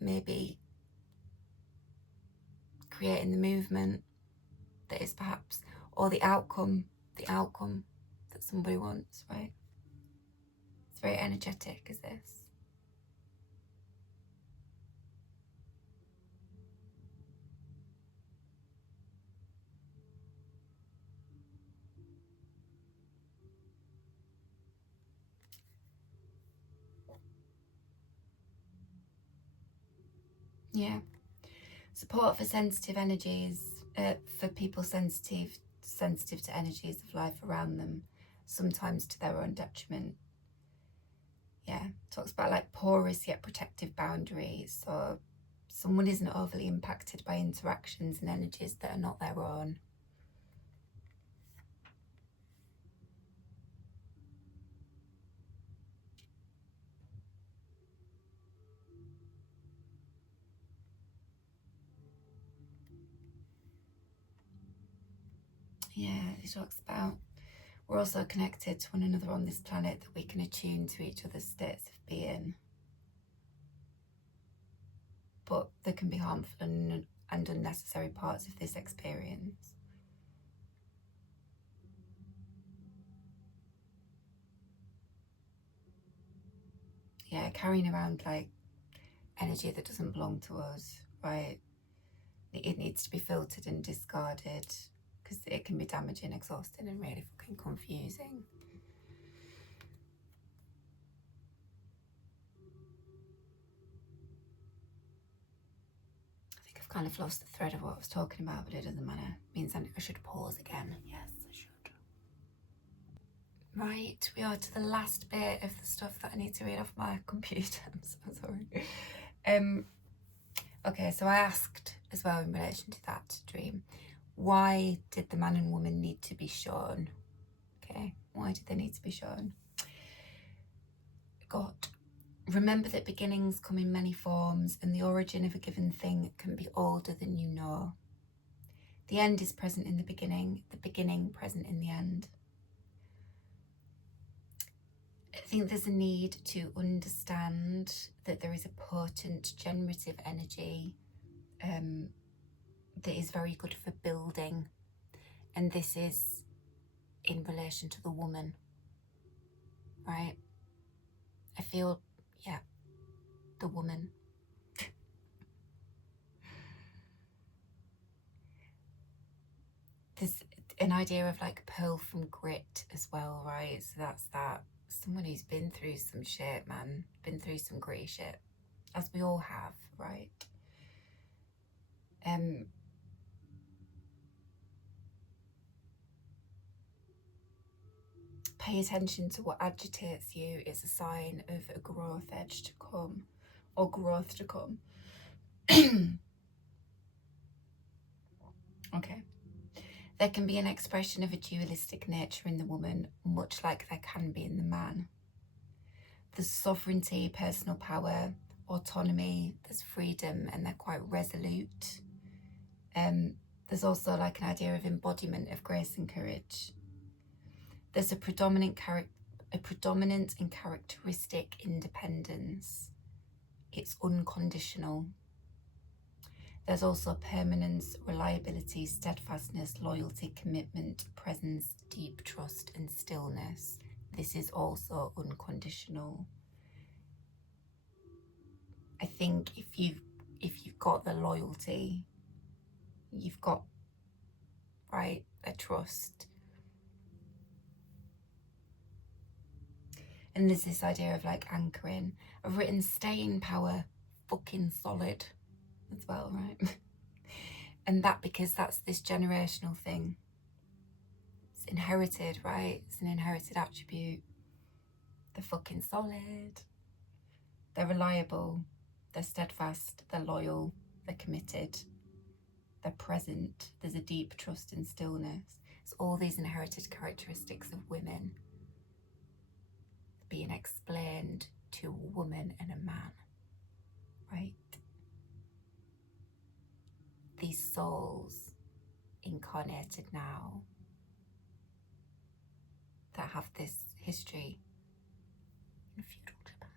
maybe creating the movement that is perhaps, or the outcome that somebody wants, right? It's very energetic, is this? Yeah. Support for sensitive energies, for people sensitive to energies of life around them, sometimes to their own detriment. Yeah, talks about like porous yet protective boundaries, so someone isn't overly impacted by interactions and energies that are not their own. Yeah, it talks about we're also connected to one another on this planet, that we can attune to each other's states of being. But there can be harmful and unnecessary parts of this experience. Yeah, carrying around like energy that doesn't belong to us, right? It needs to be filtered and discarded, because it can be damaging, exhausting, and really fucking confusing. I think I've kind of lost the thread of what I was talking about, but it doesn't matter. It means I should pause again. Yes, I should. Right, we are to the last bit of the stuff that I need to read off my computer. I'm so sorry. Okay, so I asked as well in relation to that dream, why did the man and woman need to be shown? Okay, why did they need to be shown? God, remember that beginnings come in many forms, and the origin of a given thing can be older than you know. The end is present in the beginning present in the end. I think there's a need to understand that there is a potent generative energy that is very good for building, and this is in relation to the woman, right? I feel, yeah, the woman. There's an idea of like pearl from grit as well, right? So that's that. Someone who's been through some shit, man. Been through some gritty shit. As we all have, right? Pay attention to what agitates you. It's a sign of a growth edge to come, or growth to come. Okay. There can be an expression of a dualistic nature in the woman, much like there can be in the man. There's sovereignty, personal power, autonomy, there's freedom, and they're quite resolute. There's also like an idea of embodiment of grace and courage. There's a predominant and characteristic independence. It's unconditional. There's also permanence, reliability, steadfastness, loyalty, commitment, presence, deep trust, and stillness. This is also unconditional. I think if you've got the loyalty, you've got, right, a trust. And there's this idea of like anchoring. I've written staying power, fucking solid as well, right? And that because that's this generational thing. It's inherited, right? It's an inherited attribute. They're fucking solid. They're reliable. They're steadfast. They're loyal. They're committed. They're present. There's a deep trust and stillness. It's all these inherited characteristics of women being explained to a woman and a man, right? these souls incarnated now that have this history in feudal Japan.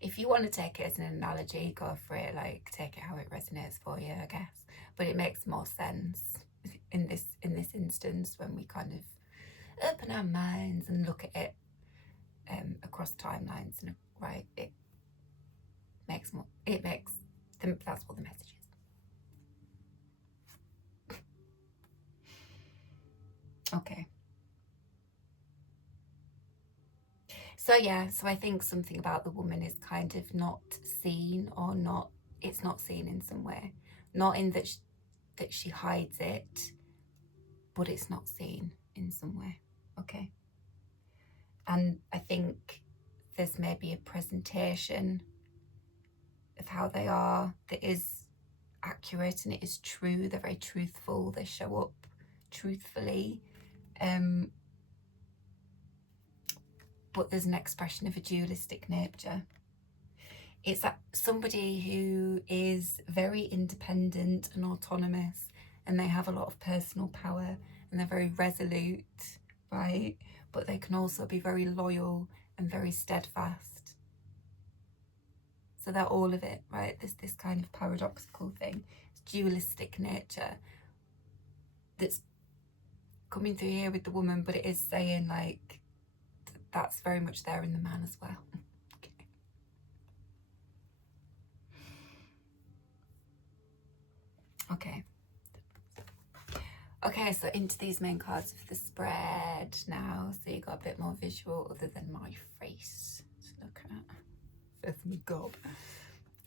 If you want to take it as an analogy, go for it. Like, take it how it resonates for you, I guess. But it makes more sense in this instance when we kind of open our minds and look at it across timelines, and right, it makes more. That's what the message is. Okay. So yeah, so I think something about the woman is kind of not seen, or not, it's not seen in some way. Not in that she hides it, but it's not seen in some way. Okay. And I think there's maybe a presentation of how they are that is accurate and it is true. They're very truthful. They show up truthfully. But there's an expression of a dualistic nature. It's that somebody who is very independent and autonomous, and they have a lot of personal power, and they're very resolute, right? But they can also be very loyal and very steadfast. So they're all of it, right? There's this kind of paradoxical thing. It's dualistic nature that's coming through here with the woman, but it is saying, like, that's very much there in the man as well. Okay, so into these main cards of the spread now. So you got a bit more visual other than my face to look at. First me gob.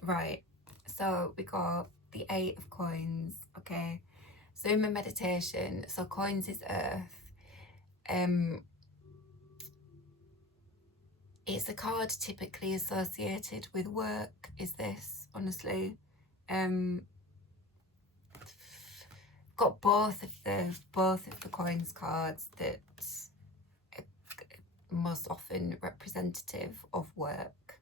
Right, so we got the 8 of coins. Okay, so in my meditation, so coins is earth. It's a card typically associated with work, is this, honestly. Got both of the coins cards that are most often representative of work.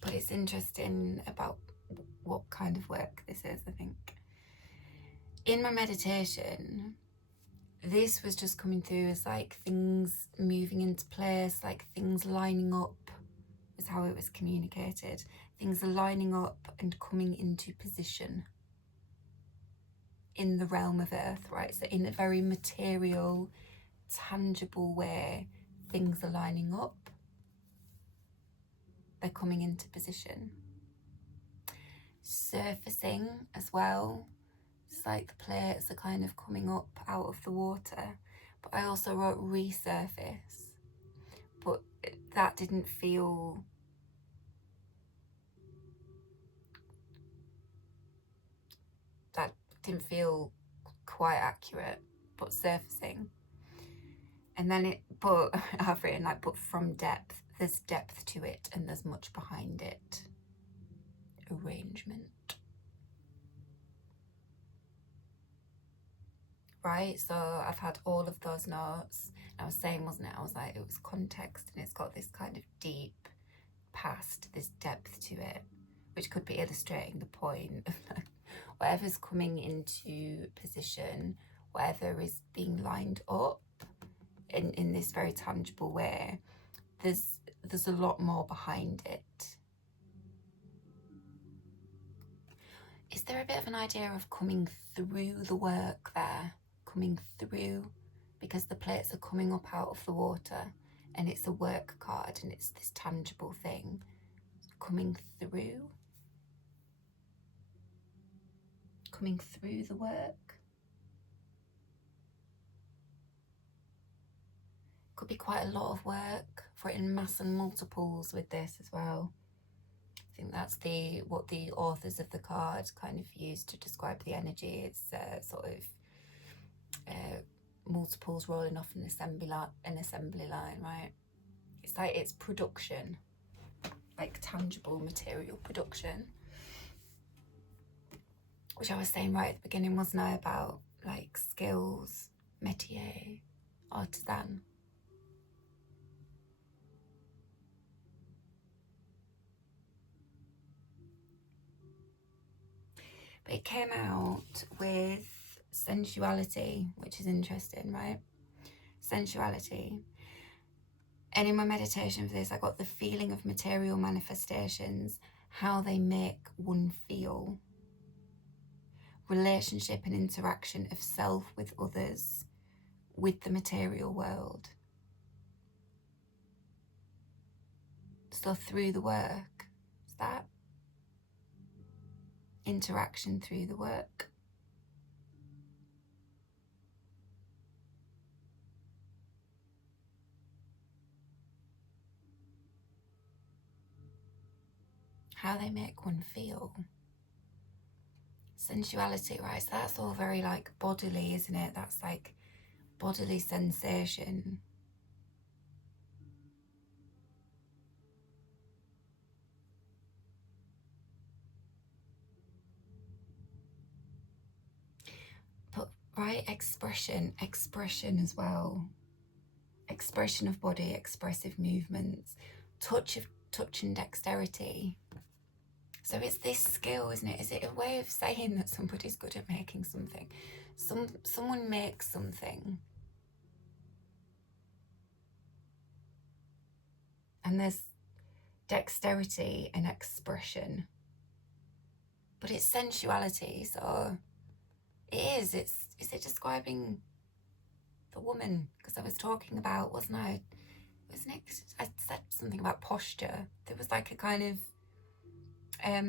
But it's interesting about what kind of work this is, I think. In my meditation, this was just coming through as like things moving into place, like things lining up is how it was communicated. Things are lining up and coming into position in the realm of earth, right? So in a very material, tangible way, things are lining up. They're coming into position. Surfacing as well. It's like the plates are kind of coming up out of the water. But I also wrote resurface. But that didn't feel quite accurate, but surfacing. And then I've written like, but from depth, there's depth to it and there's much behind it. Arrangement. Right, so I've had all of those notes. I was saying, wasn't it? I was like, it was context and it's got this kind of deep past, this depth to it, which could be illustrating the point of like, whatever's coming into position, whatever is being lined up in this very tangible way, there's a lot more behind it. Is there a bit of an idea of coming through the work there? Coming through, because the plates are coming up out of the water and it's a work card and it's this tangible thing coming through the work. Could be quite a lot of work. I've written mass and multiples with this as well. I think that's what the authors of the card kind of use to describe the energy. It's sort of multiples rolling off an assembly line, right? It's like it's production, like tangible material production, which I was saying right at the beginning, wasn't I, about like skills, métier, artisan. But it came out with sensuality, which is interesting, right? Sensuality. And in my meditation for this, I got the feeling of material manifestations, how they make one feel. Relationship and interaction of self with others, with the material world. So through the work, is that interaction through the work. How they make one feel. Sensuality, right? So that's all very like bodily, isn't it? That's like bodily sensation. But right, expression as well. Expression of body, expressive movements, touch and dexterity. So it's this skill, isn't it? Is it a way of saying that somebody's good at making something? Someone makes something. And there's dexterity and expression. But it's sensuality, so it is. Is it describing the woman? Because I was talking about, wasn't I? I said something about posture. There was like a kind of a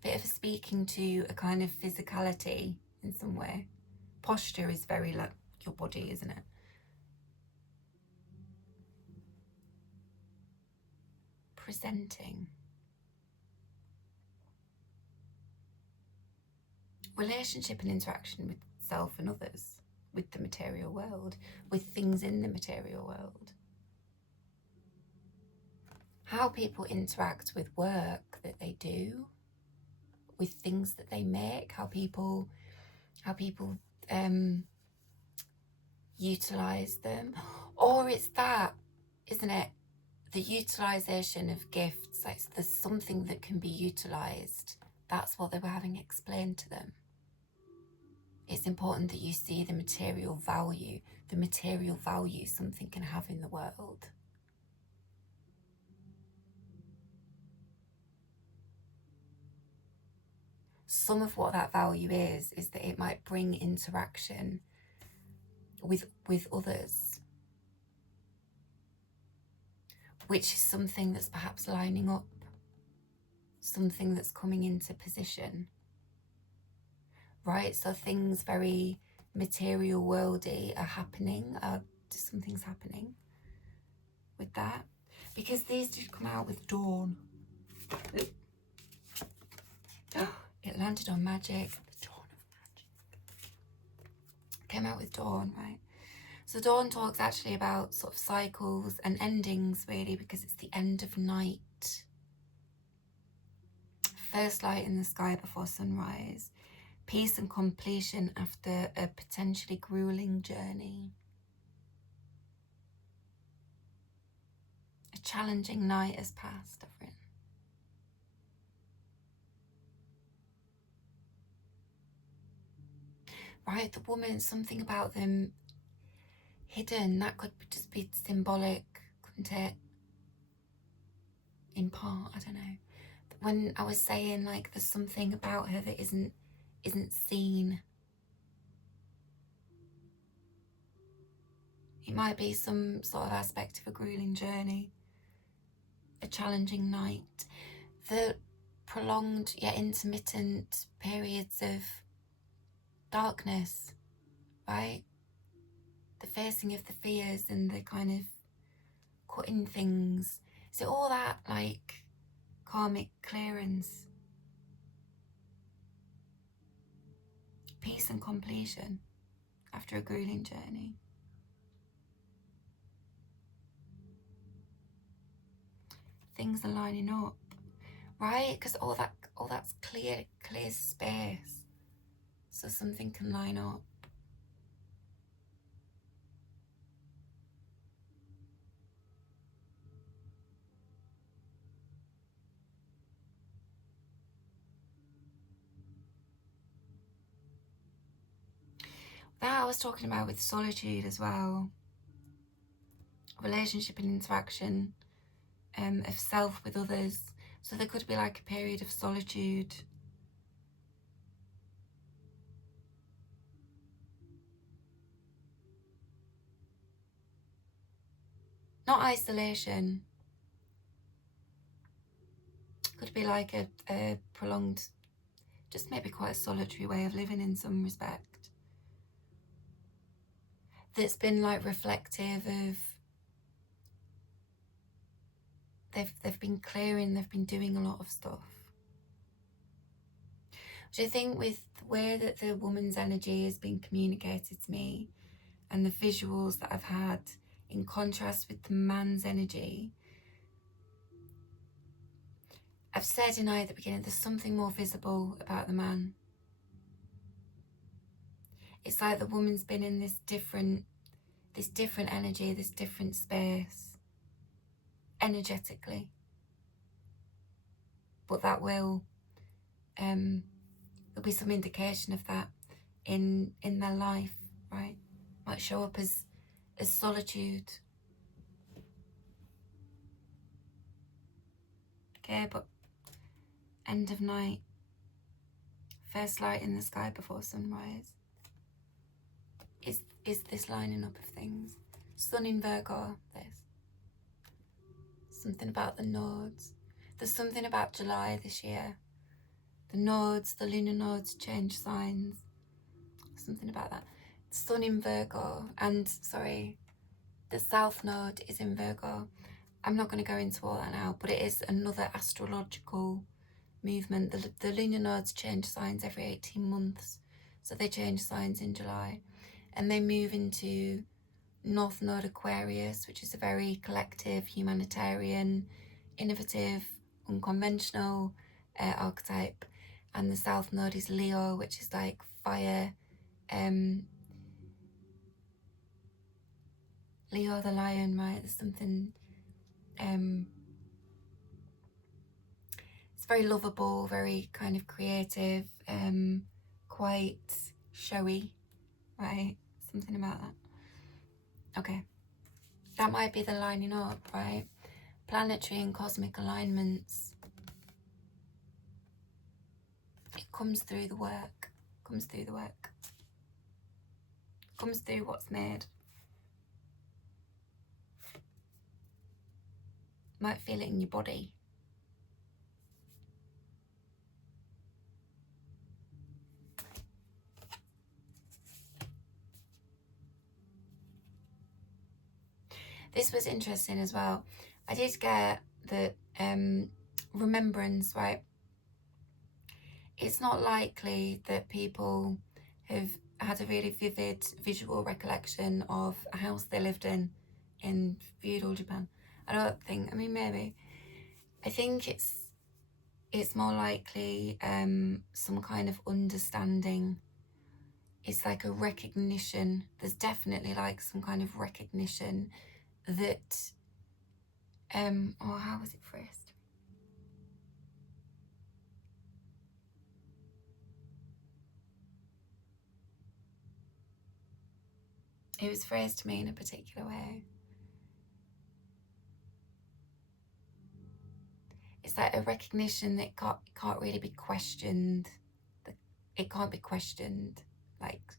bit of a speaking to a kind of physicality in some way. Posture is very like your body, isn't it? Presenting. Relationship and interaction with self and others, with the material world, with things in the material world. How people interact with work that they do, with things that they make, how people utilize them. Or it's that, isn't it? The utilization of gifts, like there's something that can be utilized. That's what they were having explained to them. It's important that you see the material value something can have in the world. Some of what that value is that it might bring interaction with others, which is something that's perhaps lining up, something that's coming into position, right? So things very material worldy are happening, something's happening with that, because these did come out with dawn. It landed on magic, the dawn of magic. Came out with dawn, right? So dawn talks actually about sort of cycles and endings, really, because it's the end of night. First light in the sky before sunrise. Peace and completion after a potentially grueling journey. A challenging night has passed, I've written. Right, the woman, something about them hidden, that could just be symbolic, couldn't it? In part, I don't know. When I was saying like there's something about her that isn't seen. It might be some sort of aspect of a grueling journey, a challenging night, the prolonged yet intermittent periods of darkness, right? The facing of the fears and the kind of cutting things. So all that like karmic clearance, peace and completion after a grueling journey. Things are lining up, right? Because all that's clear space, so something can line up. That I was talking about with solitude as well. Relationship and interaction of self with others. So there could be like a period of solitude. Not isolation. Could be like a prolonged, just maybe quite a solitary way of living in some respect. That's been like reflective of, they've been clearing, they've been doing a lot of stuff. Which I think with the way that the woman's energy has been communicated to me and the visuals that I've had in contrast with the man's energy, I've said in I at the beginning, there's something more visible about the man. It's like the woman's been in this different energy, this different space, energetically. But that will, there'll be some indication of that in their life, right? Might show up as solitude. Okay, but end of night, first light in the sky before sunrise. Is this lining up of things? Sun in Virgo, this. Something about the nodes. There's something about July this year. The nodes, the lunar nodes change signs. Something about that. Sun in Virgo, and sorry, the south node is in Virgo. I'm not going to go into all that now, but it is another astrological movement. The lunar nodes change signs every 18 months. So they change signs in July. And they move into North Node Aquarius, which is a very collective, humanitarian, innovative, unconventional archetype. And the South Node is Leo, which is like fire. Leo the lion, right? There's something, it's very lovable, very kind of creative, quite showy, right? Something about that. Okay, that might be the lining up, right? Planetary and cosmic alignments. It comes through the work, comes through the work, comes through what's made. Might feel it in your body. This was interesting as well. I did get the remembrance, right? It's not likely that people have had a really vivid visual recollection of a house they lived in feudal Japan. I don't think, I mean, maybe. I think it's more likely some kind of understanding. It's like a recognition. There's definitely like some kind of recognition that, or how was it phrased? It was phrased to me in a particular way. It's like a recognition that can't really be questioned. It can't be questioned. Like,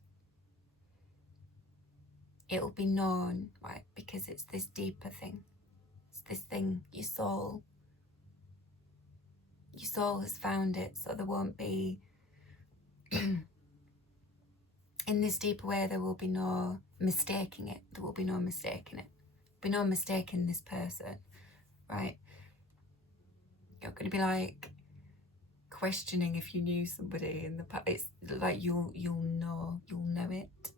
it'll be known, right? Because it's this deeper thing. It's this thing, your soul. Your soul has found it, so there won't be, in this deeper way, there will be no mistaking it. There will be no mistaking it. There'll be no mistaking this person, right? You're going to be like questioning if you knew somebody in the past. It's like you'll know it,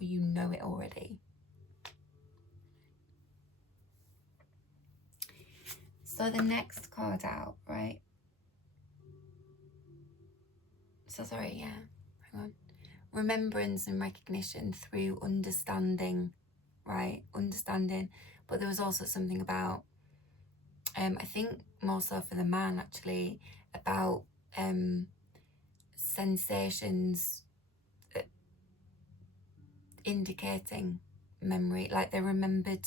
or you know it already. So the next card out, right? So sorry, yeah, hang on. Remembrance and recognition through understanding, right? Understanding. But there was also something about, I think more so for the man actually, about sensations, indicating memory, like they remembered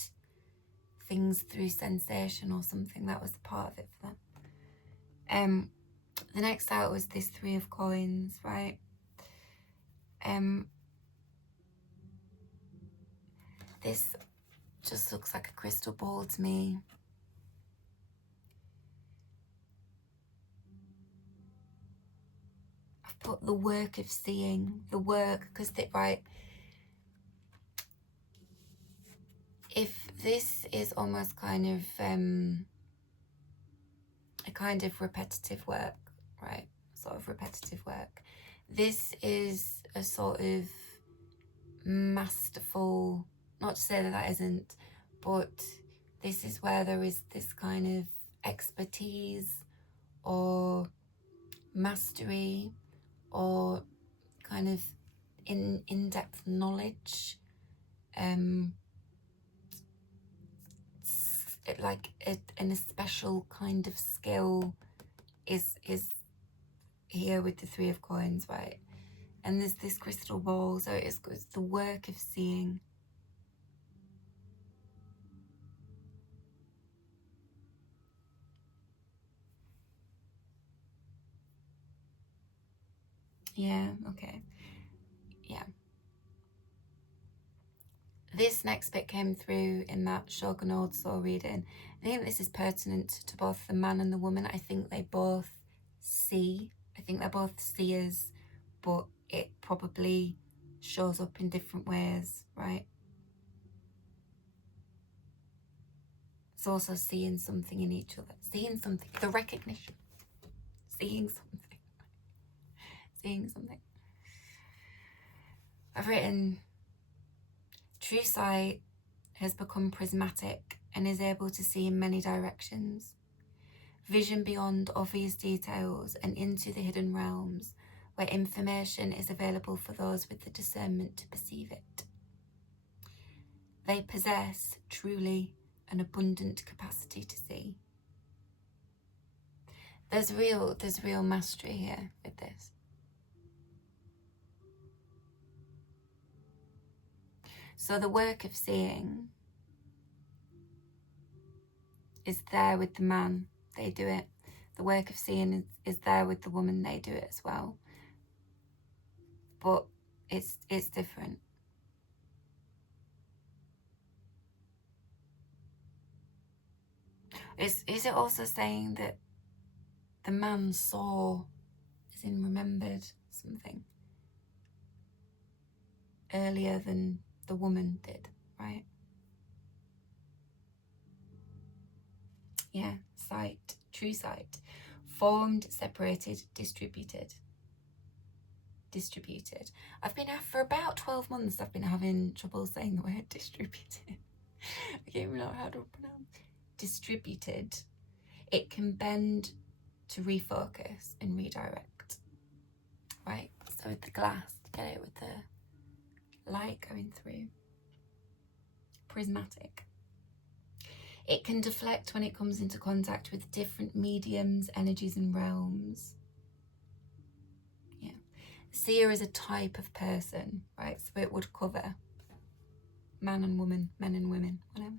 things through sensation or something. That was part of it for them. The next out was this 3 of coins, right? This just looks like a crystal ball to me. I've put the work of seeing, the work, because right, if this is almost kind of a kind of repetitive work, right? Sort of repetitive work. This is a sort of masterful, not to say that that isn't, but this is where there is this kind of expertise or mastery or kind of in-depth knowledge, like a special kind of skill is here with the 3 of coins, right? And there's this crystal ball, so it's the work of seeing. Yeah, okay. Yeah. This next bit came through in that Shogun Old Soul reading. I think this is pertinent to both the man and the woman. I think they both see. I think they're both seers, but it probably shows up in different ways, right? It's also seeing something in each other. Seeing something. The recognition. Seeing something. Seeing something. I've written, true sight has become prismatic and is able to see in many directions. Vision beyond obvious details and into the hidden realms where information is available for those with the discernment to perceive it. They possess, truly, an abundant capacity to see. There's real mastery here with this. So the work of seeing is there with the man, they do it. The work of seeing is there with the woman, they do it as well. But it's different. Is it also saying that the man saw, as in remembered something earlier than the woman did, right? Yeah, sight, true sight. Formed, separated, distributed. Distributed. I've been, for about 12 months, I've been having trouble saying the word distributed. I don't even know how to pronounce. Distributed. It can bend to refocus and redirect, right? So with the glass, get it with the light going through. Prismatic. It can deflect when it comes into contact with different mediums, energies and realms. Yeah. Seer is a type of person, right? So it would cover man and woman, men and women, whatever.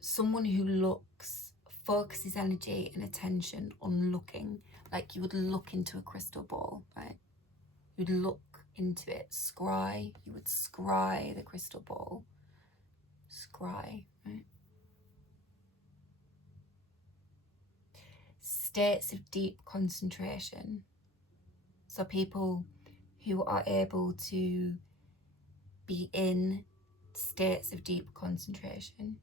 Someone who looks, focuses energy and attention on looking, like you would look into a crystal ball, right? You'd look into it, scry, you would scry the crystal ball. Scry, right? States of deep concentration. So people who are able to be in states of deep concentration,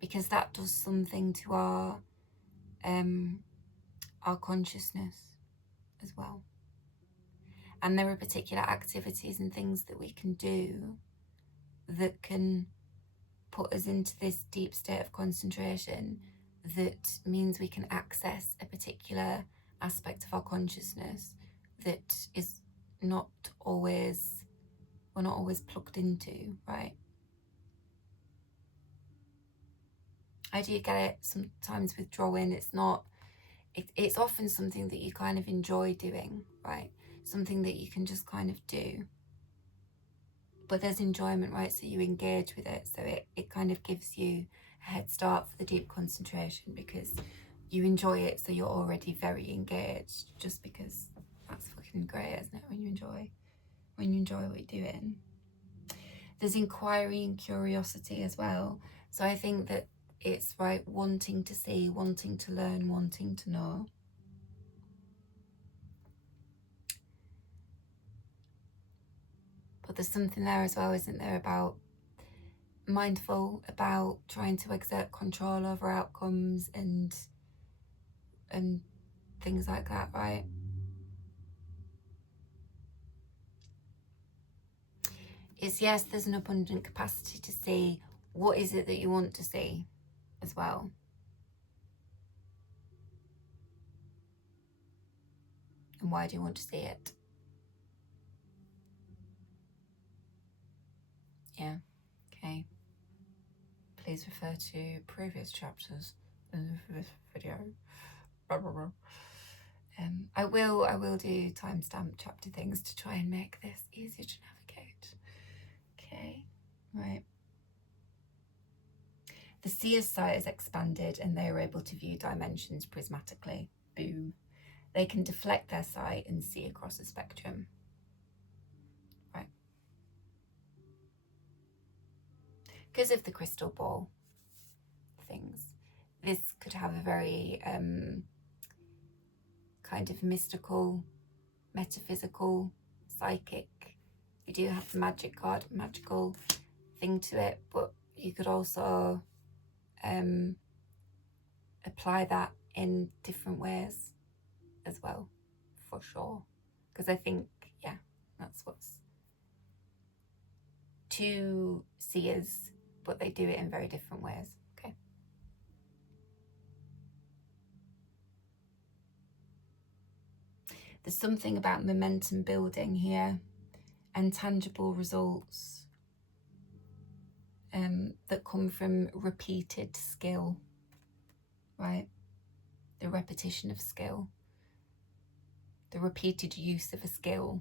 because that does something to our consciousness as well. And there are particular activities and things that we can do that can put us into this deep state of concentration that means we can access a particular aspect of our consciousness that is not always, we're not always plugged into, right? I do get it sometimes with drawing. It's often something that you kind of enjoy doing, right? Something that you can just kind of do. but there's enjoyment, right? So you engage with it, so it kind of gives you a head start for the deep concentration because you enjoy it, so you're already very engaged, just because that's fucking great, isn't it, when you enjoy what you're doing. There's inquiry and curiosity as well. So I think that it's right, wanting to see, wanting to learn, wanting to know. But there's something there as well, isn't there, about mindful, about trying to exert control over outcomes and things like that, right? It's yes, there's an abundant capacity to see what is it that you want to see as well. And why do you want to see it? Yeah, okay. Please refer to previous chapters in this video. I will do timestamp chapter things to try and make this easier to navigate. Okay, right. The seer's sight is expanded and they are able to view dimensions prismatically. Boom. They can deflect their sight and see across a spectrum. Right. Because of the crystal ball things, this could have a very kind of mystical, metaphysical, psychic. You do have the magic card, magical thing to it, but you could also apply that in different ways as well, for sure. Because I think, yeah, that's what's two seers, but they do it in very different ways. Okay. There's something about momentum building here and tangible results that come from repeated skill, right? The repetition of skill, the repeated use of a skill.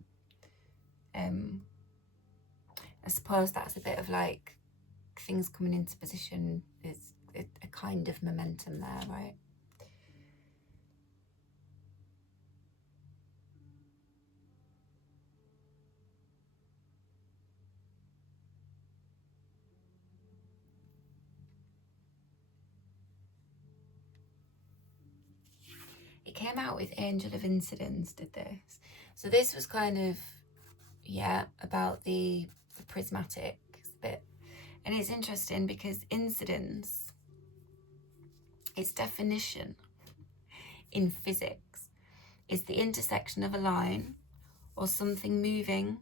I suppose that's a bit of like things coming into position is a kind of momentum there, right? It came out with Angel of Incidents, did this. So this was kind of, yeah, about the prismatic bit. And it's interesting because incidence, its definition in physics, is the intersection of a line or something moving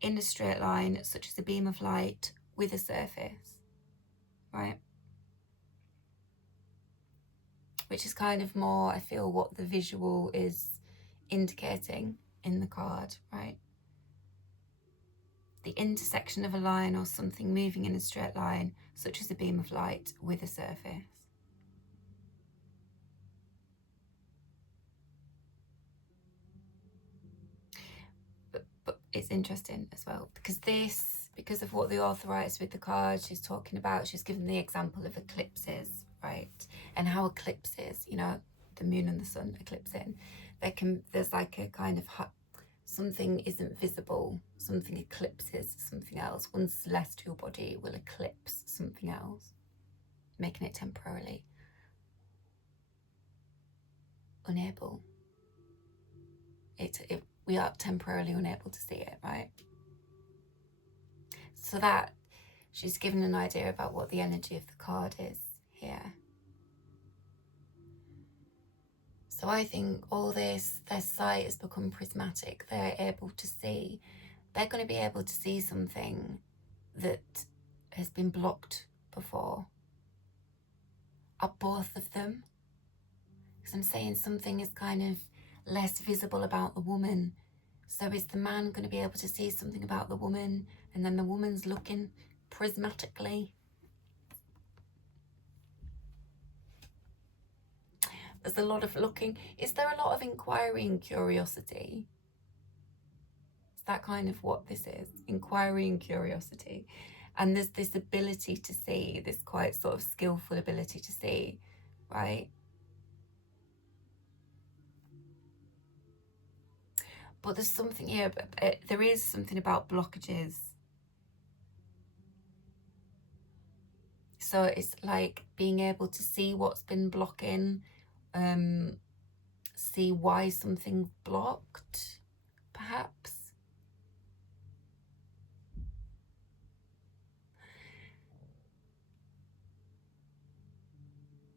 in a straight line, such as a beam of light, with a surface, right? Which is kind of more, I feel, what the visual is indicating in the card, right? The intersection of a line or something moving in a straight line, such as a beam of light, with a surface. But it's interesting as well, because of what the author writes with the card, she's talking about, she's given the example of eclipses, right? And how eclipses, you know, the moon and the sun eclipsing, there's like a kind of something isn't visible, something eclipses something else. One celestial body will eclipse something else, making it temporarily unable. We are temporarily unable to see it, right? So that she's given an idea about what the energy of the card is here. So I think all this, their sight has become prismatic. They're able to see. They're going to be able to see something that has been blocked before. Are both of them? Because I'm saying something is kind of less visible about the woman. So is the man going to be able to see something about the woman, and then the woman's looking prismatically? There's a lot of looking. Is there a lot of inquiry and curiosity? Is that kind of what this is, inquiry and curiosity. And there's this ability to see, this quite sort of skillful ability to see, right? But there's something here, there is something about blockages. So it's like being able to see what's been blocking, see why something's blocked, perhaps.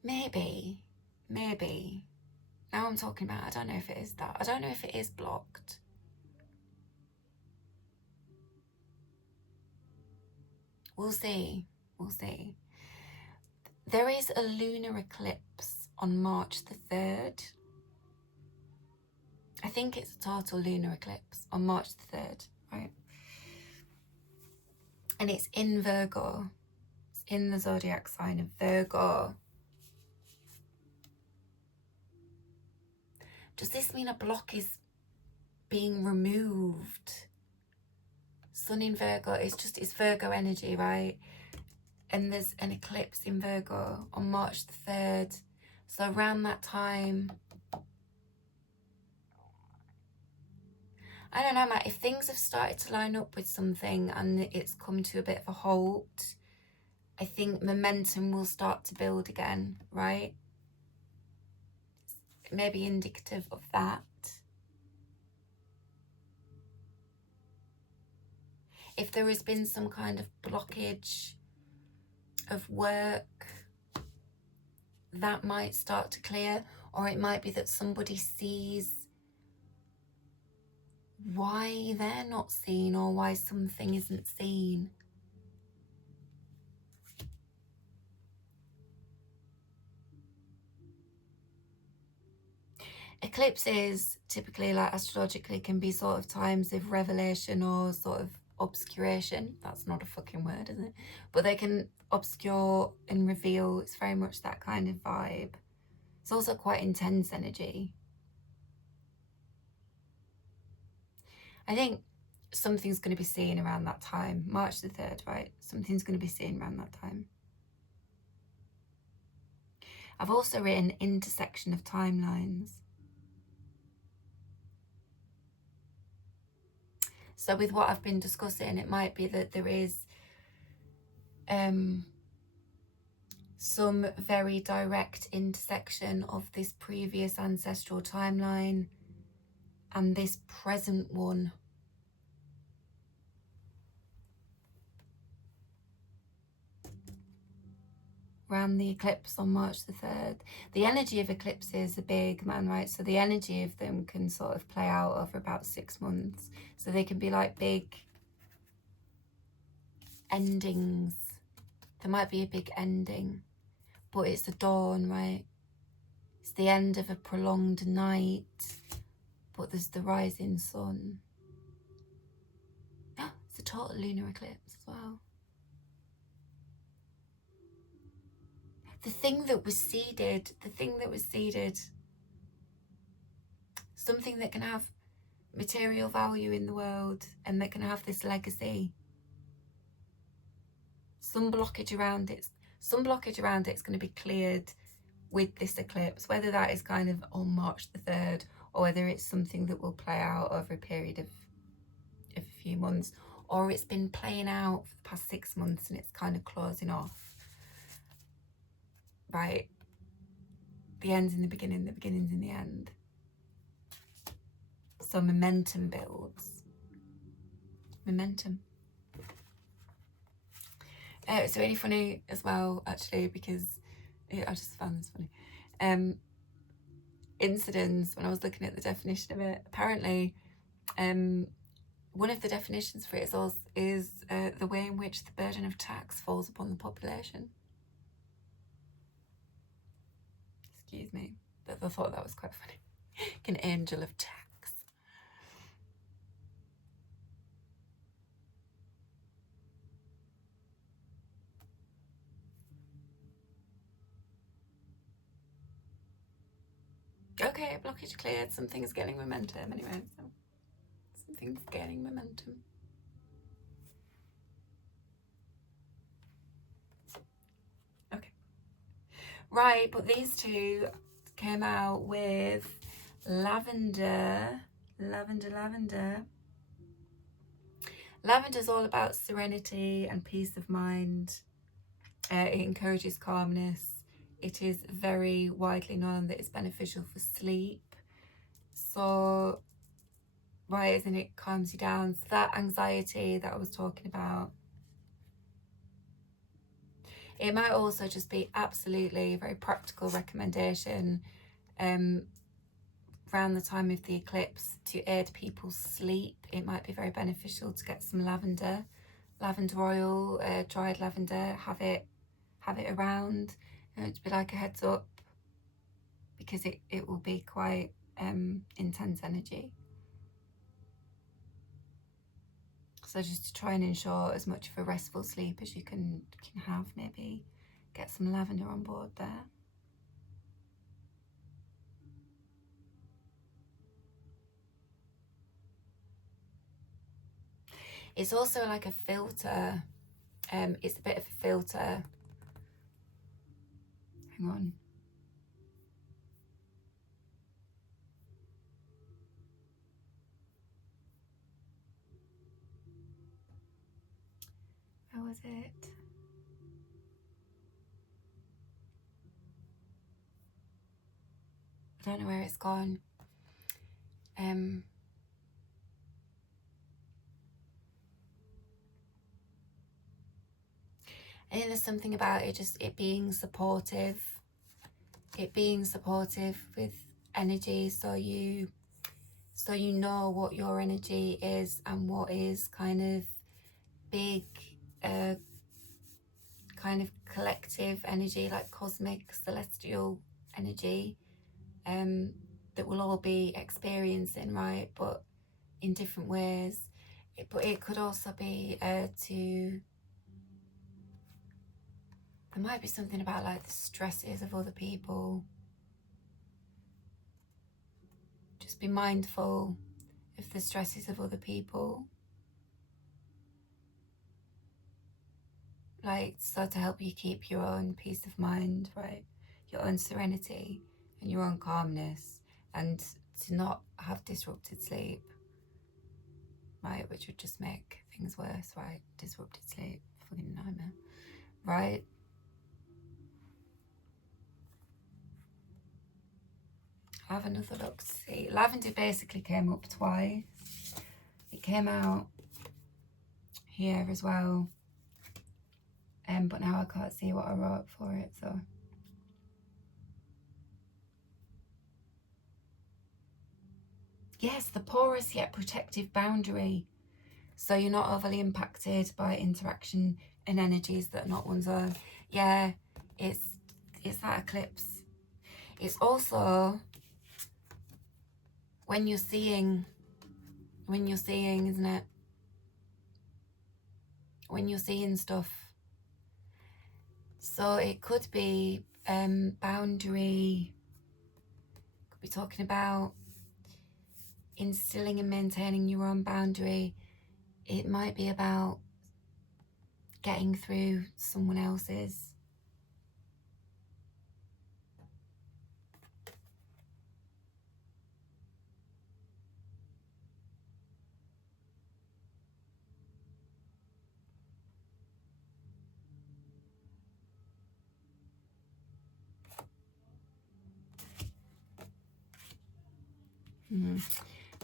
Maybe. Now I'm talking about, I don't know if it is that. I don't know if it is blocked. We'll see. There is a lunar eclipse on March the 3rd. I think it's a total lunar eclipse on March the 3rd, right? And it's in Virgo. It's in the zodiac sign of Virgo. Does this mean a block is being removed? Sun in Virgo, it's Virgo energy, right? And there's an eclipse in Virgo on March the 3rd. So around that time, I don't know, Matt, if things have started to line up with something and it's come to a bit of a halt, I think momentum will start to build again, right? It may be indicative of that. If there has been some kind of blockage of work, that might start to clear, or it might be that somebody sees why they're not seen or why something isn't seen. Eclipses typically, like astrologically, can be sort of times of revelation or sort of obscuration. That's not a fucking word, is it? But they can obscure and reveal. It's very much that kind of vibe. It's also quite intense energy. I think something's going to be seen around that time. March the 3rd, right? Something's going to be seen around that time. I've also written intersection of timelines. So with what I've been discussing, it might be that there is some very direct intersection of this previous ancestral timeline and this present one. Around the eclipse on March the 3rd. The energy of eclipses are big, man, right? So the energy of them can sort of play out over about 6 months. So they can be like big endings. There might be a big ending, but it's the dawn, right? It's the end of a prolonged night, but there's the rising sun. It's a total lunar eclipse as well. The thing that was seeded, something that can have material value in the world and that can have this legacy. Some blockage around it's going to be cleared with this eclipse, whether that is kind of on March the 3rd or whether it's something that will play out over a period of a few months, or it's been playing out for the past 6 months and it's kind of closing off. Right? The end's in the beginning, the beginning's in the end. So momentum builds. Momentum. It's really funny as well, actually, because I just found this funny. Incidence, when I was looking at the definition of it, apparently one of the definitions for it is the way in which the burden of tax falls upon the population. Excuse me, but I thought that was quite funny. Like an angel of tax. Okay, blockage cleared. Something's getting momentum anyway. So everything's gaining momentum. Okay. Right, but these two came out with lavender. Lavender. Lavender's all about serenity and peace of mind. It encourages calmness. It is very widely known that it's beneficial for sleep. So, right, isn't it, calms you down. So that anxiety that I was talking about. It might also just be absolutely a very practical recommendation around the time of the eclipse to aid people's sleep. It might be very beneficial to get some lavender oil, dried lavender, have it around, and to be like a heads up, because it will be quite intense energy. So just to try and ensure as much of a restful sleep as you can have, maybe get some lavender on board there. It's also like a filter. It's a bit of a filter. Hang on. Where was it? I don't know where it's gone. I think there's something about it, just it being supportive. It being supportive with energy, so you know what your energy is and what is kind of big, kind of collective energy, like cosmic, celestial energy, that we'll all be experiencing, right? But in different ways. But it could also be there might be something about like the stresses of other people. Just be mindful of the stresses of other people. Like, so to help you keep your own peace of mind, right? Your own serenity and your own calmness, and to not have disrupted sleep, right? Which would just make things worse, right? Disrupted sleep, fucking nightmare, right? I'll have another look to see. Lavender basically came up twice. It came out here as well. But now I can't see what I wrote for it, so. Yes, the porous yet protective boundary. So you're not overly impacted by interaction and energies that are not one's own. Yeah, it's that eclipse. It's also when you're seeing, isn't it? When you're seeing stuff. So it could be boundary, could be talking about instilling and maintaining your own boundary. It might be about getting through someone else's.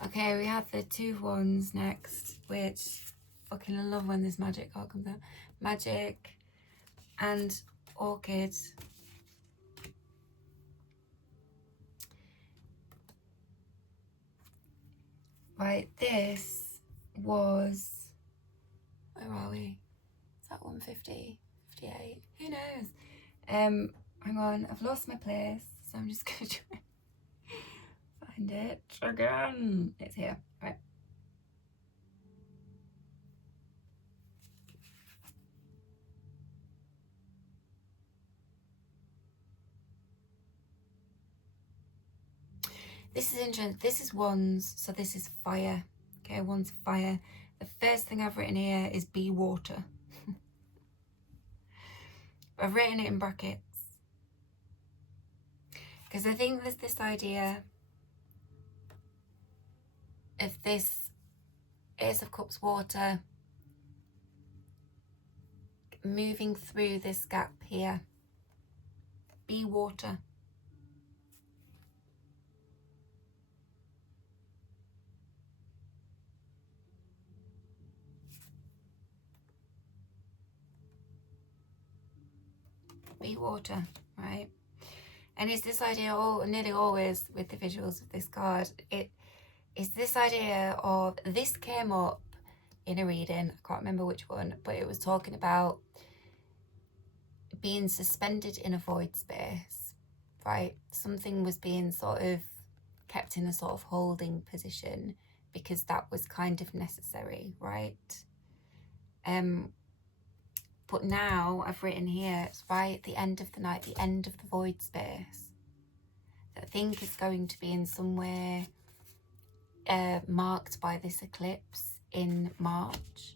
Okay, we have the two wands next, which fucking love when this magic card comes out. Magick and orchid. Right, this was, where are we? Is that 150? 58? Who knows? Hang on, I've lost my place, so I'm just gonna try find it again. It's here, right. This is interesting. This is wands, so this is fire, Okay, one's fire. The first thing I've written here is be water. I've written it in brackets because I think there's this idea of this Ace of Cups water moving through this gap here. Be water. Be water, right? And it's this idea, nearly always with the visuals of this card, it's this idea of, this came up in a reading, I can't remember which one, but it was talking about being suspended in a void space, right? Something was being sort of kept in a sort of holding position because that was kind of necessary, right? But now I've written here, it's right at the end of the night, the end of the void space. That I think is going to be in somewhere marked by this eclipse in March.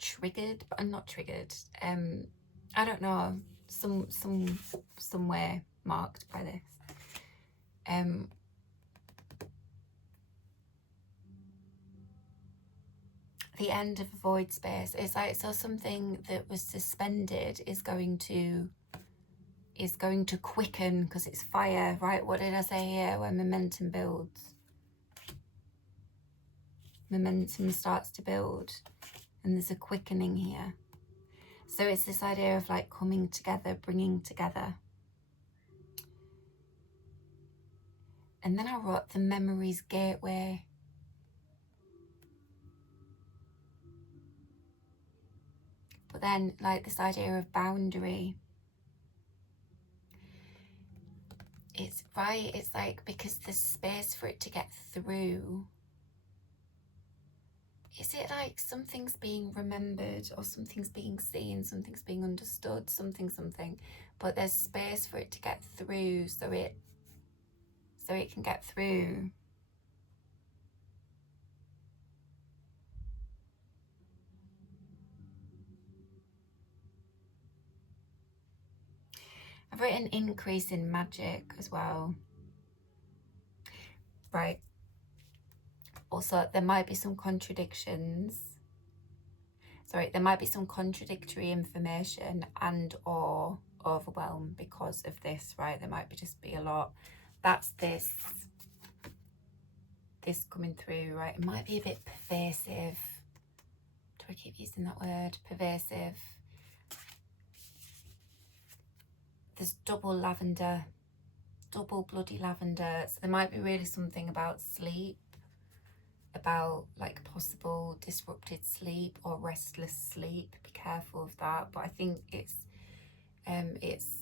Triggered, but I'm not triggered. I don't know, somewhere marked by this. The end of a void space. It's like, so something that was suspended is going to quicken because it's fire, right? What did I say here? When momentum builds, momentum starts to build, and there's a quickening here. So it's this idea of like coming together, bringing together. And then I wrote the memories gateway. But then like this idea of boundary. It's right, it's like, because there's space for it to get through. Is it like something's being remembered or something's being seen, something's being understood, something, but there's space for it to get through so it can get through. I've written increase in magick as well. Right. Also, there might be some contradictions. Sorry, there might be some contradictory information and or overwhelm because of this, right? There might just be a lot. That's this coming through, right? It might be a bit pervasive. Do I keep using that word? Pervasive. There's double lavender, double bloody lavender. So there might be really something about sleep, about like possible disrupted sleep or restless sleep. Be careful of that. But I think it's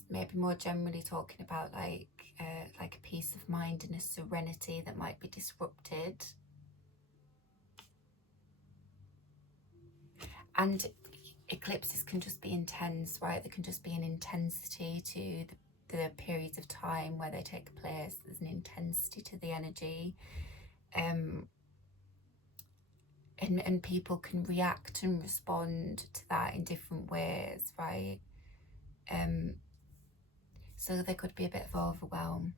maybe more generally talking about like a peace of mind and a serenity that might be disrupted. And eclipses can just be intense, right? There can just be an intensity to the periods of time where they take place. There's an intensity to the energy. And people can react and respond to that in different ways, right? So there could be a bit of overwhelm.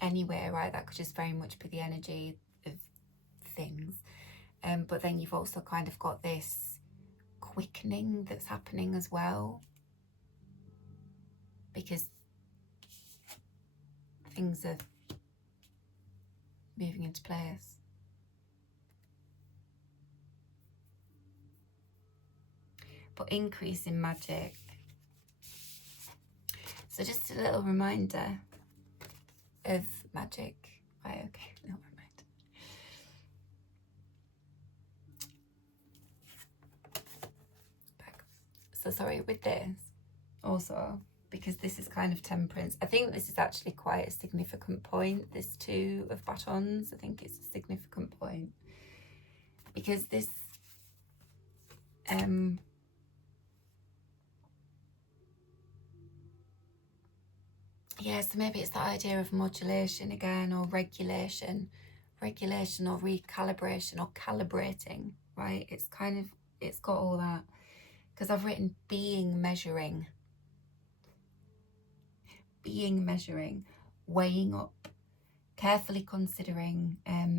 Anyway, right, that could just very much be the energy of things. But then you've also kind of got this quickening that's happening as well, because things are moving into place. But increase in magick. So just a little reminder of magick. Right, okay, little reminder. Back. So sorry, with this also, because this is kind of temperance, I think this is actually quite a significant point, this 2 of batons. I think it's a significant point because this Yeah, so maybe it's that idea of modulation again, or regulation or recalibration or calibrating, right? It's kind of, it's got all that. Because I've written being measuring, weighing up, carefully considering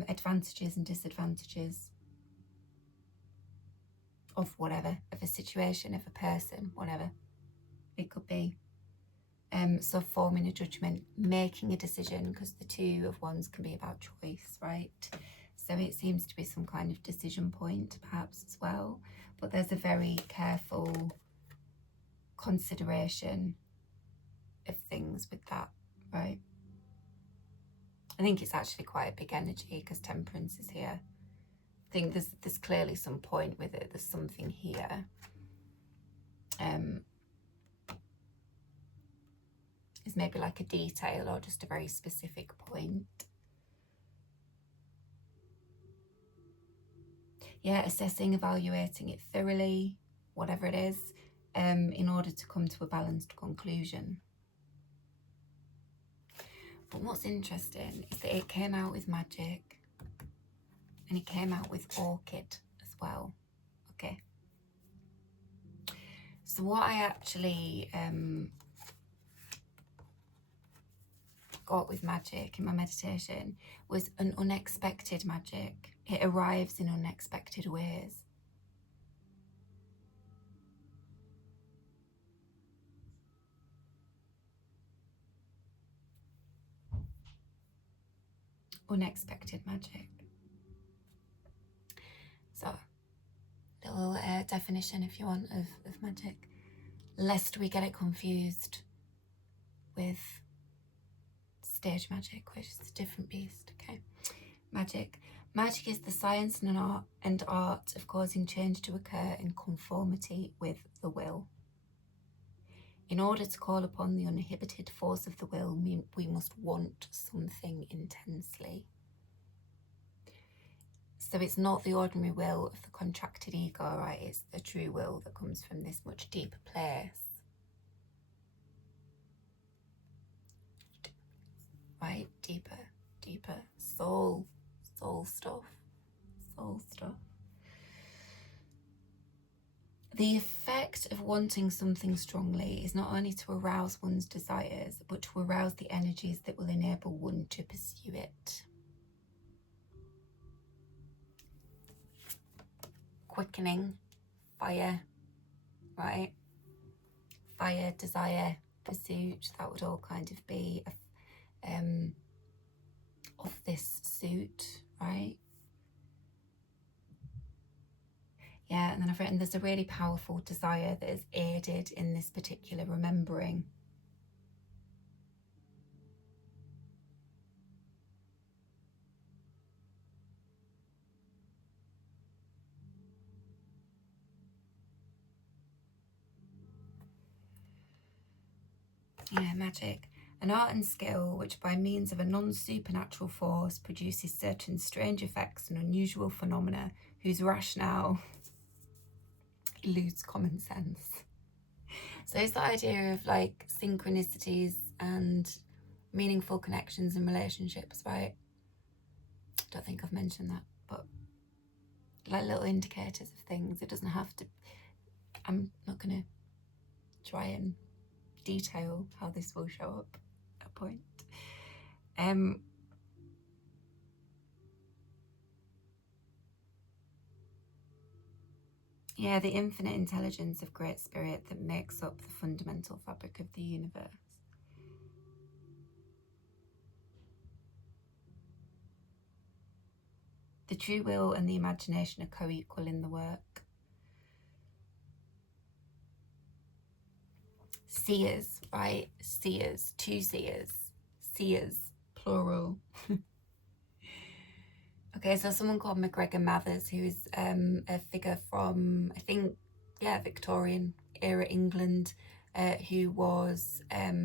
advantages and disadvantages of whatever, of a situation, of a person, whatever it could be. So forming a judgment, making a decision, because the two of wands can be about choice, right? So it seems to be some kind of decision point perhaps as well, but there's a very careful consideration of things with that, right? I think it's actually quite a big energy because temperance is here. I think there's clearly some point with it. There's something here. It's maybe like a detail or just a very specific point. Yeah, assessing, evaluating it thoroughly, whatever it is, in order to come to a balanced conclusion. But what's interesting is that it came out with magick and it came out with orchid as well. Okay. So what I actually got with magick in my meditation was an unexpected magick. It arrives in unexpected ways. Unexpected magick. So, little definition if you want of magick, lest we get it confused with stage magic, which is a different beast. Okay, magick is the science and art of causing change to occur in conformity with the will. In order to call upon the uninhibited force of the will, we must want something intensely. So it's not the ordinary will of the contracted ego, right? It's the true will that comes from this much deeper place. Right? Deeper soul stuff. The effect of wanting something strongly is not only to arouse one's desires, but to arouse the energies that will enable one to pursue it. Quickening, fire, right? Fire, desire, pursuit, that would all kind of be of this suit, right? Yeah, and then I've written there's a really powerful desire that is aided in this particular remembering. Yeah, magic. An art and skill which by means of a non-supernatural force produces certain strange effects and unusual phenomena whose rationale eludes common sense. So it's the idea of like synchronicities and meaningful connections and relationships, right? I don't think I've mentioned that, but like little indicators of things. It doesn't have to, I'm not going to try and detail how this will show up at a point. Yeah, the infinite intelligence of Great Spirit that makes up the fundamental fabric of the universe. The true will and the imagination are co-equal in the work. Seers, right? Seers, two seers. Seers, plural. Okay, so someone called MacGregor Mathers, who's a figure from, I think, yeah, Victorian era England, who was a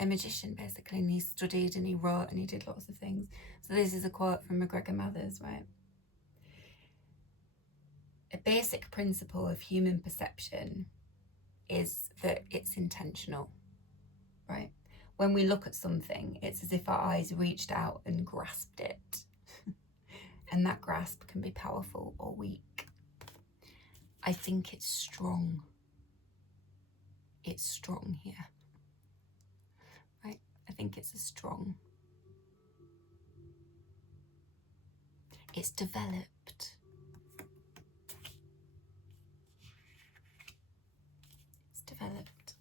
magician, basically, and he studied and he wrote and he did lots of things. So this is a quote from MacGregor Mathers, right? A basic principle of human perception is that it's intentional. right? When we look at something, it's as if our eyes reached out and grasped it. And that grasp can be powerful or weak. I think it's strong. It's strong here, right? I think it's a strong. It's developed. It's developed.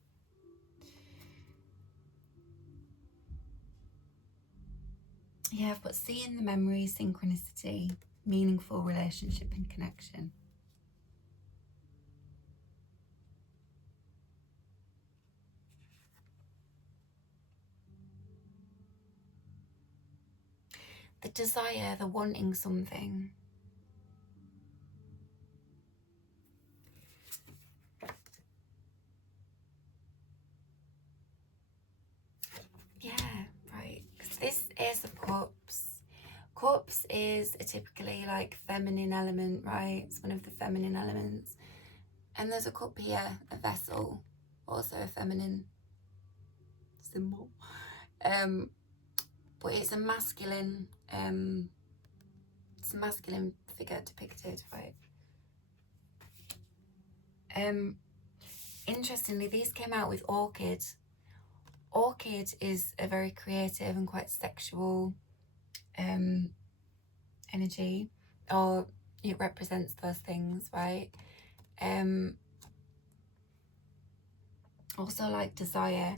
Yeah, but seeing the memory, synchronicity, meaningful relationship and connection. The desire, the wanting something. Yeah, right. Because this is of cups. Cups is a typically like feminine element, right? It's one of the feminine elements. And there's a cup here, a vessel, also a feminine symbol. But it's a masculine figure depicted, right? Interestingly, these came out with orchid. Orchid is a very creative and quite sexual energy, or it represents those things, right? Also like desire,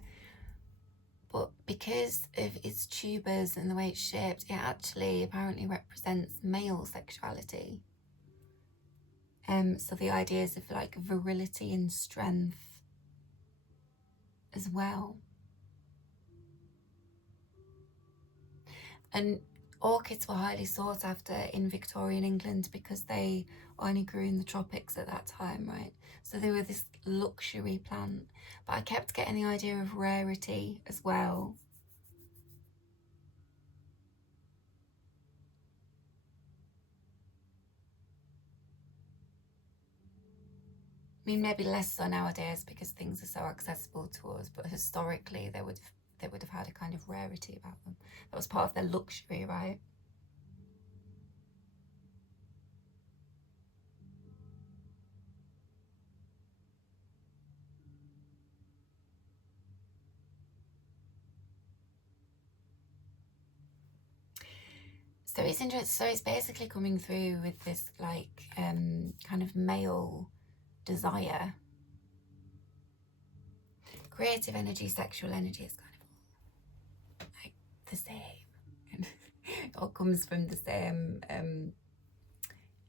but because of its tubers and the way it's shaped, it actually apparently represents male sexuality. So the ideas of like virility and strength as well. And orchids were highly sought after in Victorian England because they only grew in the tropics at that time, right? So they were this luxury plant. But I kept getting the idea of rarity as well. I mean, maybe less so nowadays because things are so accessible to us, but historically they would have had a kind of rarity about them. That was part of their luxury, right? So it's interesting. So it's basically coming through with this like kind of male desire. Creative energy, sexual energy is kind of like the same. It all comes from the same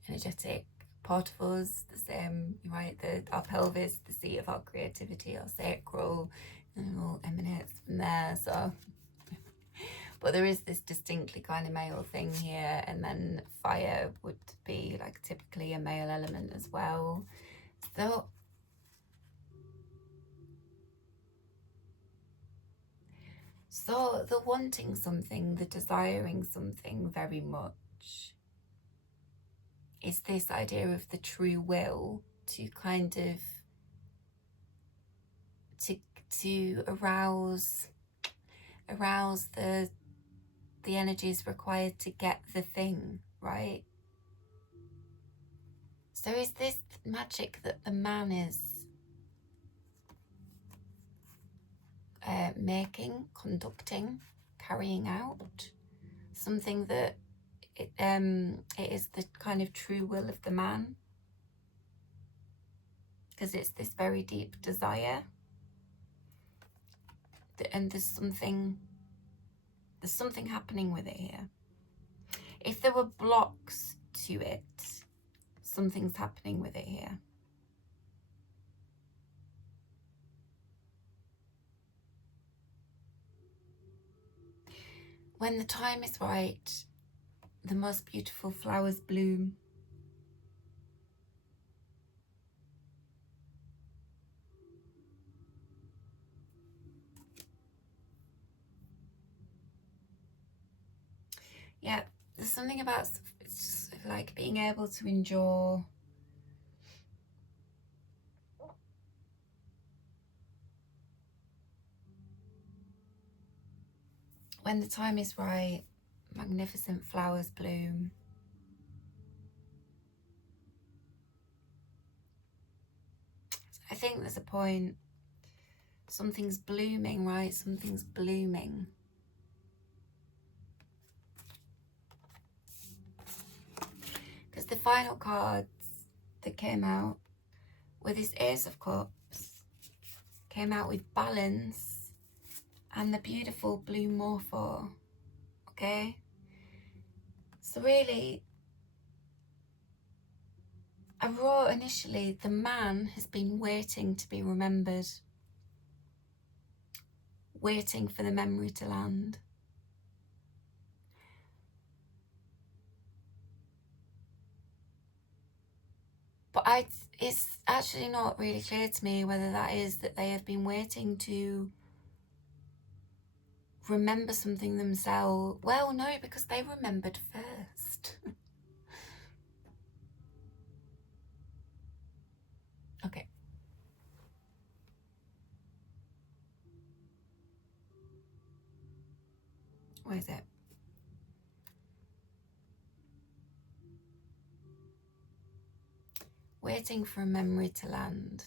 energetic part of us, the same, right? Our pelvis, the seat of our creativity, our sacral, and it all emanates from there. So, but there is this distinctly kind of male thing here, and then fire would be like typically a male element as well. So the wanting something, the desiring something very much is this idea of the true will to kind of to arouse the energies required to get the thing, right? So is this magic that the man is making, conducting, carrying out, something that it is the kind of true will of the man, because it's this very deep desire, and there's something happening with it here. If there were blocks to it, something's happening with it here. When the time is right, the most beautiful flowers bloom. Yeah, there's something about it's like being able to endure when the time is right, magnificent flowers bloom. I think there's a point, something's blooming, right? Something's blooming. Because the final cards that came out with this Ace of Cups came out with balance and the beautiful blue morpho, okay? So really, I wrote initially, the man has been waiting to be remembered, waiting for the memory to land. But it's actually not really clear to me whether that is that they have been waiting to remember something themselves. Well, no, because they remembered first. Okay. Where is it? Waiting for a memory to land.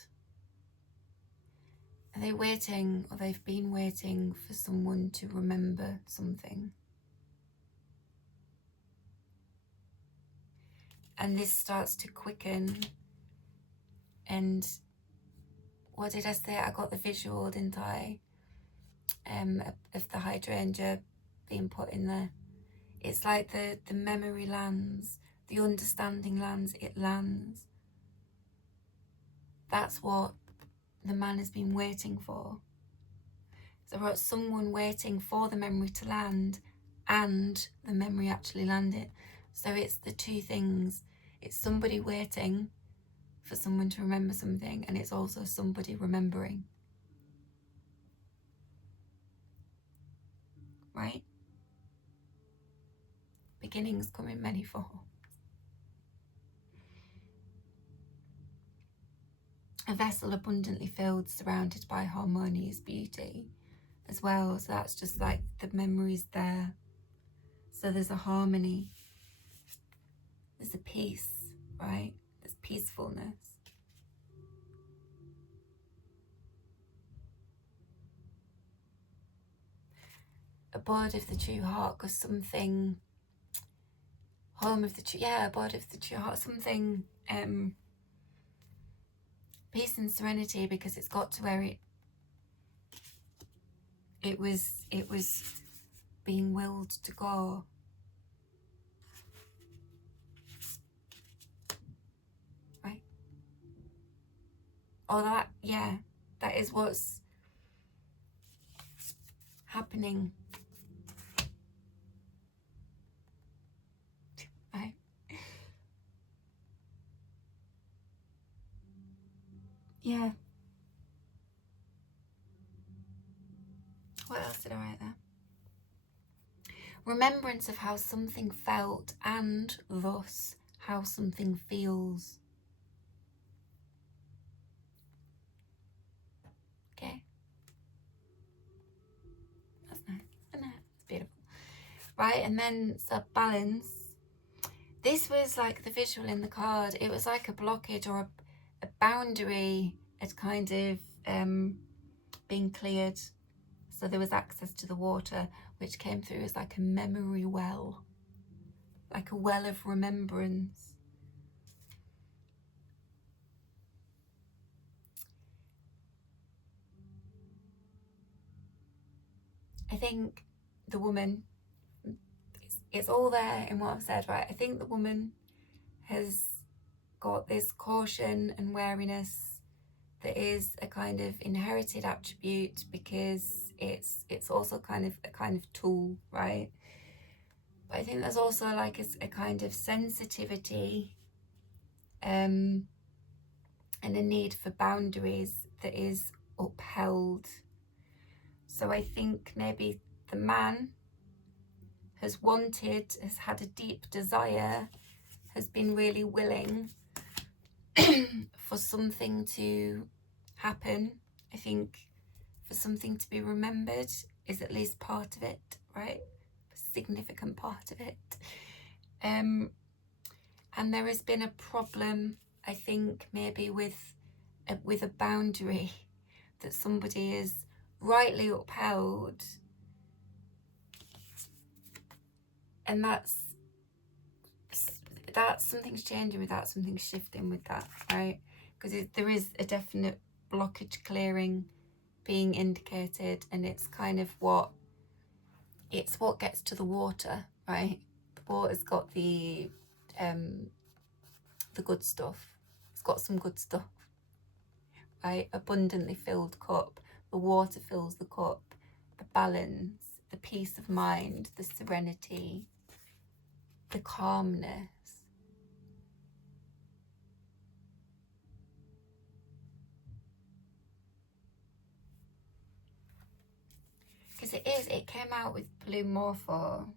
Are they waiting, or they've been waiting for someone to remember something? And this starts to quicken. And what did I say? I got the visual, didn't I? Of the hydrangea being put in there. It's like the memory lands, the understanding lands, it lands. That's what the man has been waiting for. So I wrote someone waiting for the memory to land and the memory actually landed. So it's the two things. It's somebody waiting for someone to remember something, and it's also somebody remembering. Right? Beginnings come in many forms. A vessel abundantly filled, surrounded by harmonious beauty as well. So that's just like the memories there. So there's a harmony. There's a peace, right? There's peacefulness. Abode of the true heart, because something, home of the true, yeah, abode of the true heart, something, peace and serenity, because it's got to where it was being willed to go. Right? Or that, yeah, that is what's happening. Right? Yeah. What else did I write there? Remembrance of how something felt and thus how something feels. Okay. That's nice. Isn't it? It's beautiful. Right, and then so balance. This was like the visual in the card. It was like a blockage or a boundary had kind of been cleared. So there was access to the water, which came through as like a memory well, like a well of remembrance. I think the woman, it's all there in what I've said, right? I think the woman has got this caution and wariness that is a kind of inherited attribute, because it's also kind of a kind of tool, right? But I think there's also like a kind of sensitivity and a need for boundaries that is upheld. So I think maybe the man has had a deep desire, has been really willing for something to happen. I think for something to be remembered is at least part of it, right? A significant part of it. And there has been a problem, I think, maybe with a boundary that somebody is rightly upheld, and that's something's changing with that, something's shifting with that, right? Because there is a definite blockage clearing being indicated, and it's kind of what gets to the water, right? The water's got the good stuff. It's got some good stuff, right? Abundantly filled cup. The water fills the cup. The balance, the peace of mind, the serenity, the calmness. Because it came out with blue morpho.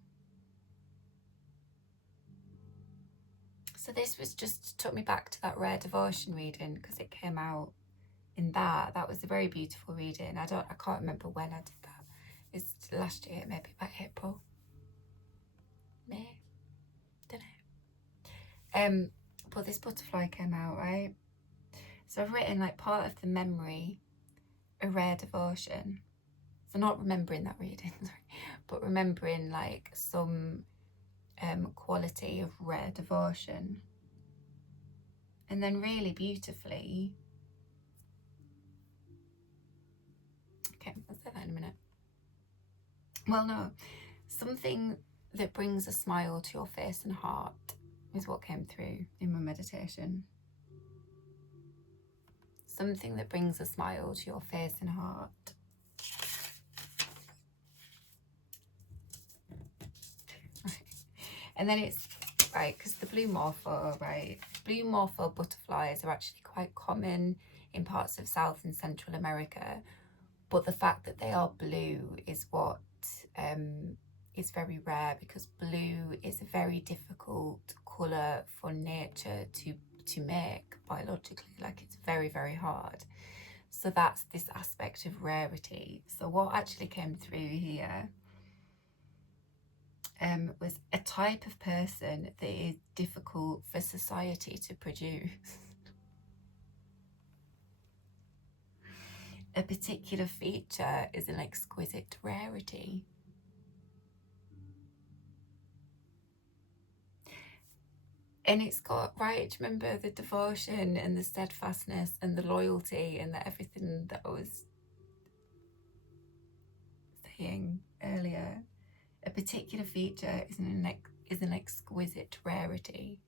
So this was just took me back to that rare devotion reading, because it came out in that. That was a very beautiful reading. I can't remember when I did that. It's last year, maybe by April. May? Don't know. But this butterfly came out, right? So I've written like part of the memory, a rare devotion. So not remembering that reading, sorry, but remembering like some quality of rare devotion. And then really beautifully, okay, I'll say that in a minute. Well, no, something that brings a smile to your face and heart is what came through in my meditation. Something that brings a smile to your face and heart. And then it's, right, because the blue morpho, right, blue morpho butterflies are actually quite common in parts of South and Central America, but the fact that they are blue is what is very rare, because blue is a very difficult colour for nature to make biologically. Like, it's very, very hard. So that's this aspect of rarity. So what actually came through here was a type of person that is difficult for society to produce. A particular feature is an exquisite rarity. And it's got, right, remember the devotion and the steadfastness and the loyalty and everything that I was saying earlier. A particular feature is an exquisite rarity.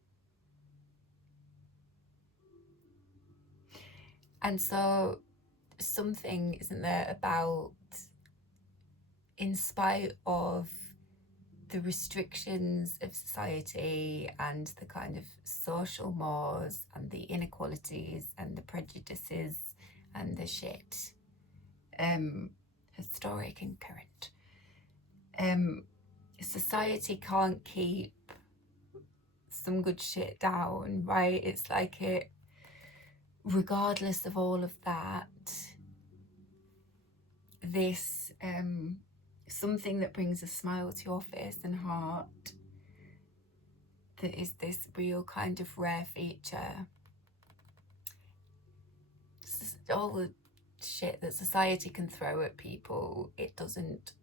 And so something, isn't there, about, in spite of the restrictions of society and the kind of social mores and the inequalities and the prejudices and the shit, historic and current, society can't keep some good shit down, right? It's like it, regardless of all of that, this something that brings a smile to your face and heart, that is this real kind of rare feature. All the shit that society can throw at people, it doesn't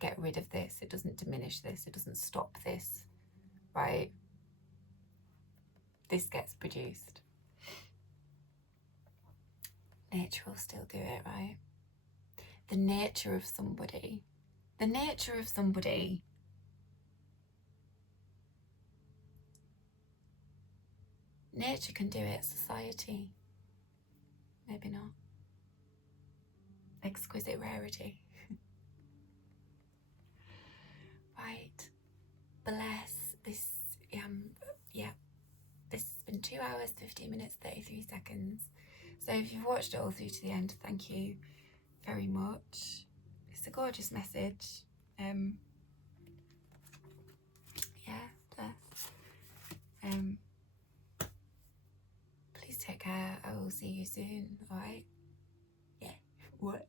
get rid of this, it doesn't diminish this, it doesn't stop this, right? This gets produced. Nature will still do it, right? The nature of somebody nature can do it, society maybe not. Exquisite rarity. Right, bless this. Yeah, this has been 2 hours 15 minutes 33 seconds. So if you've watched it all through to the end, thank you very much. It's a gorgeous message. Yeah, bless. Please take care. I will see you soon. All right. Yeah. What?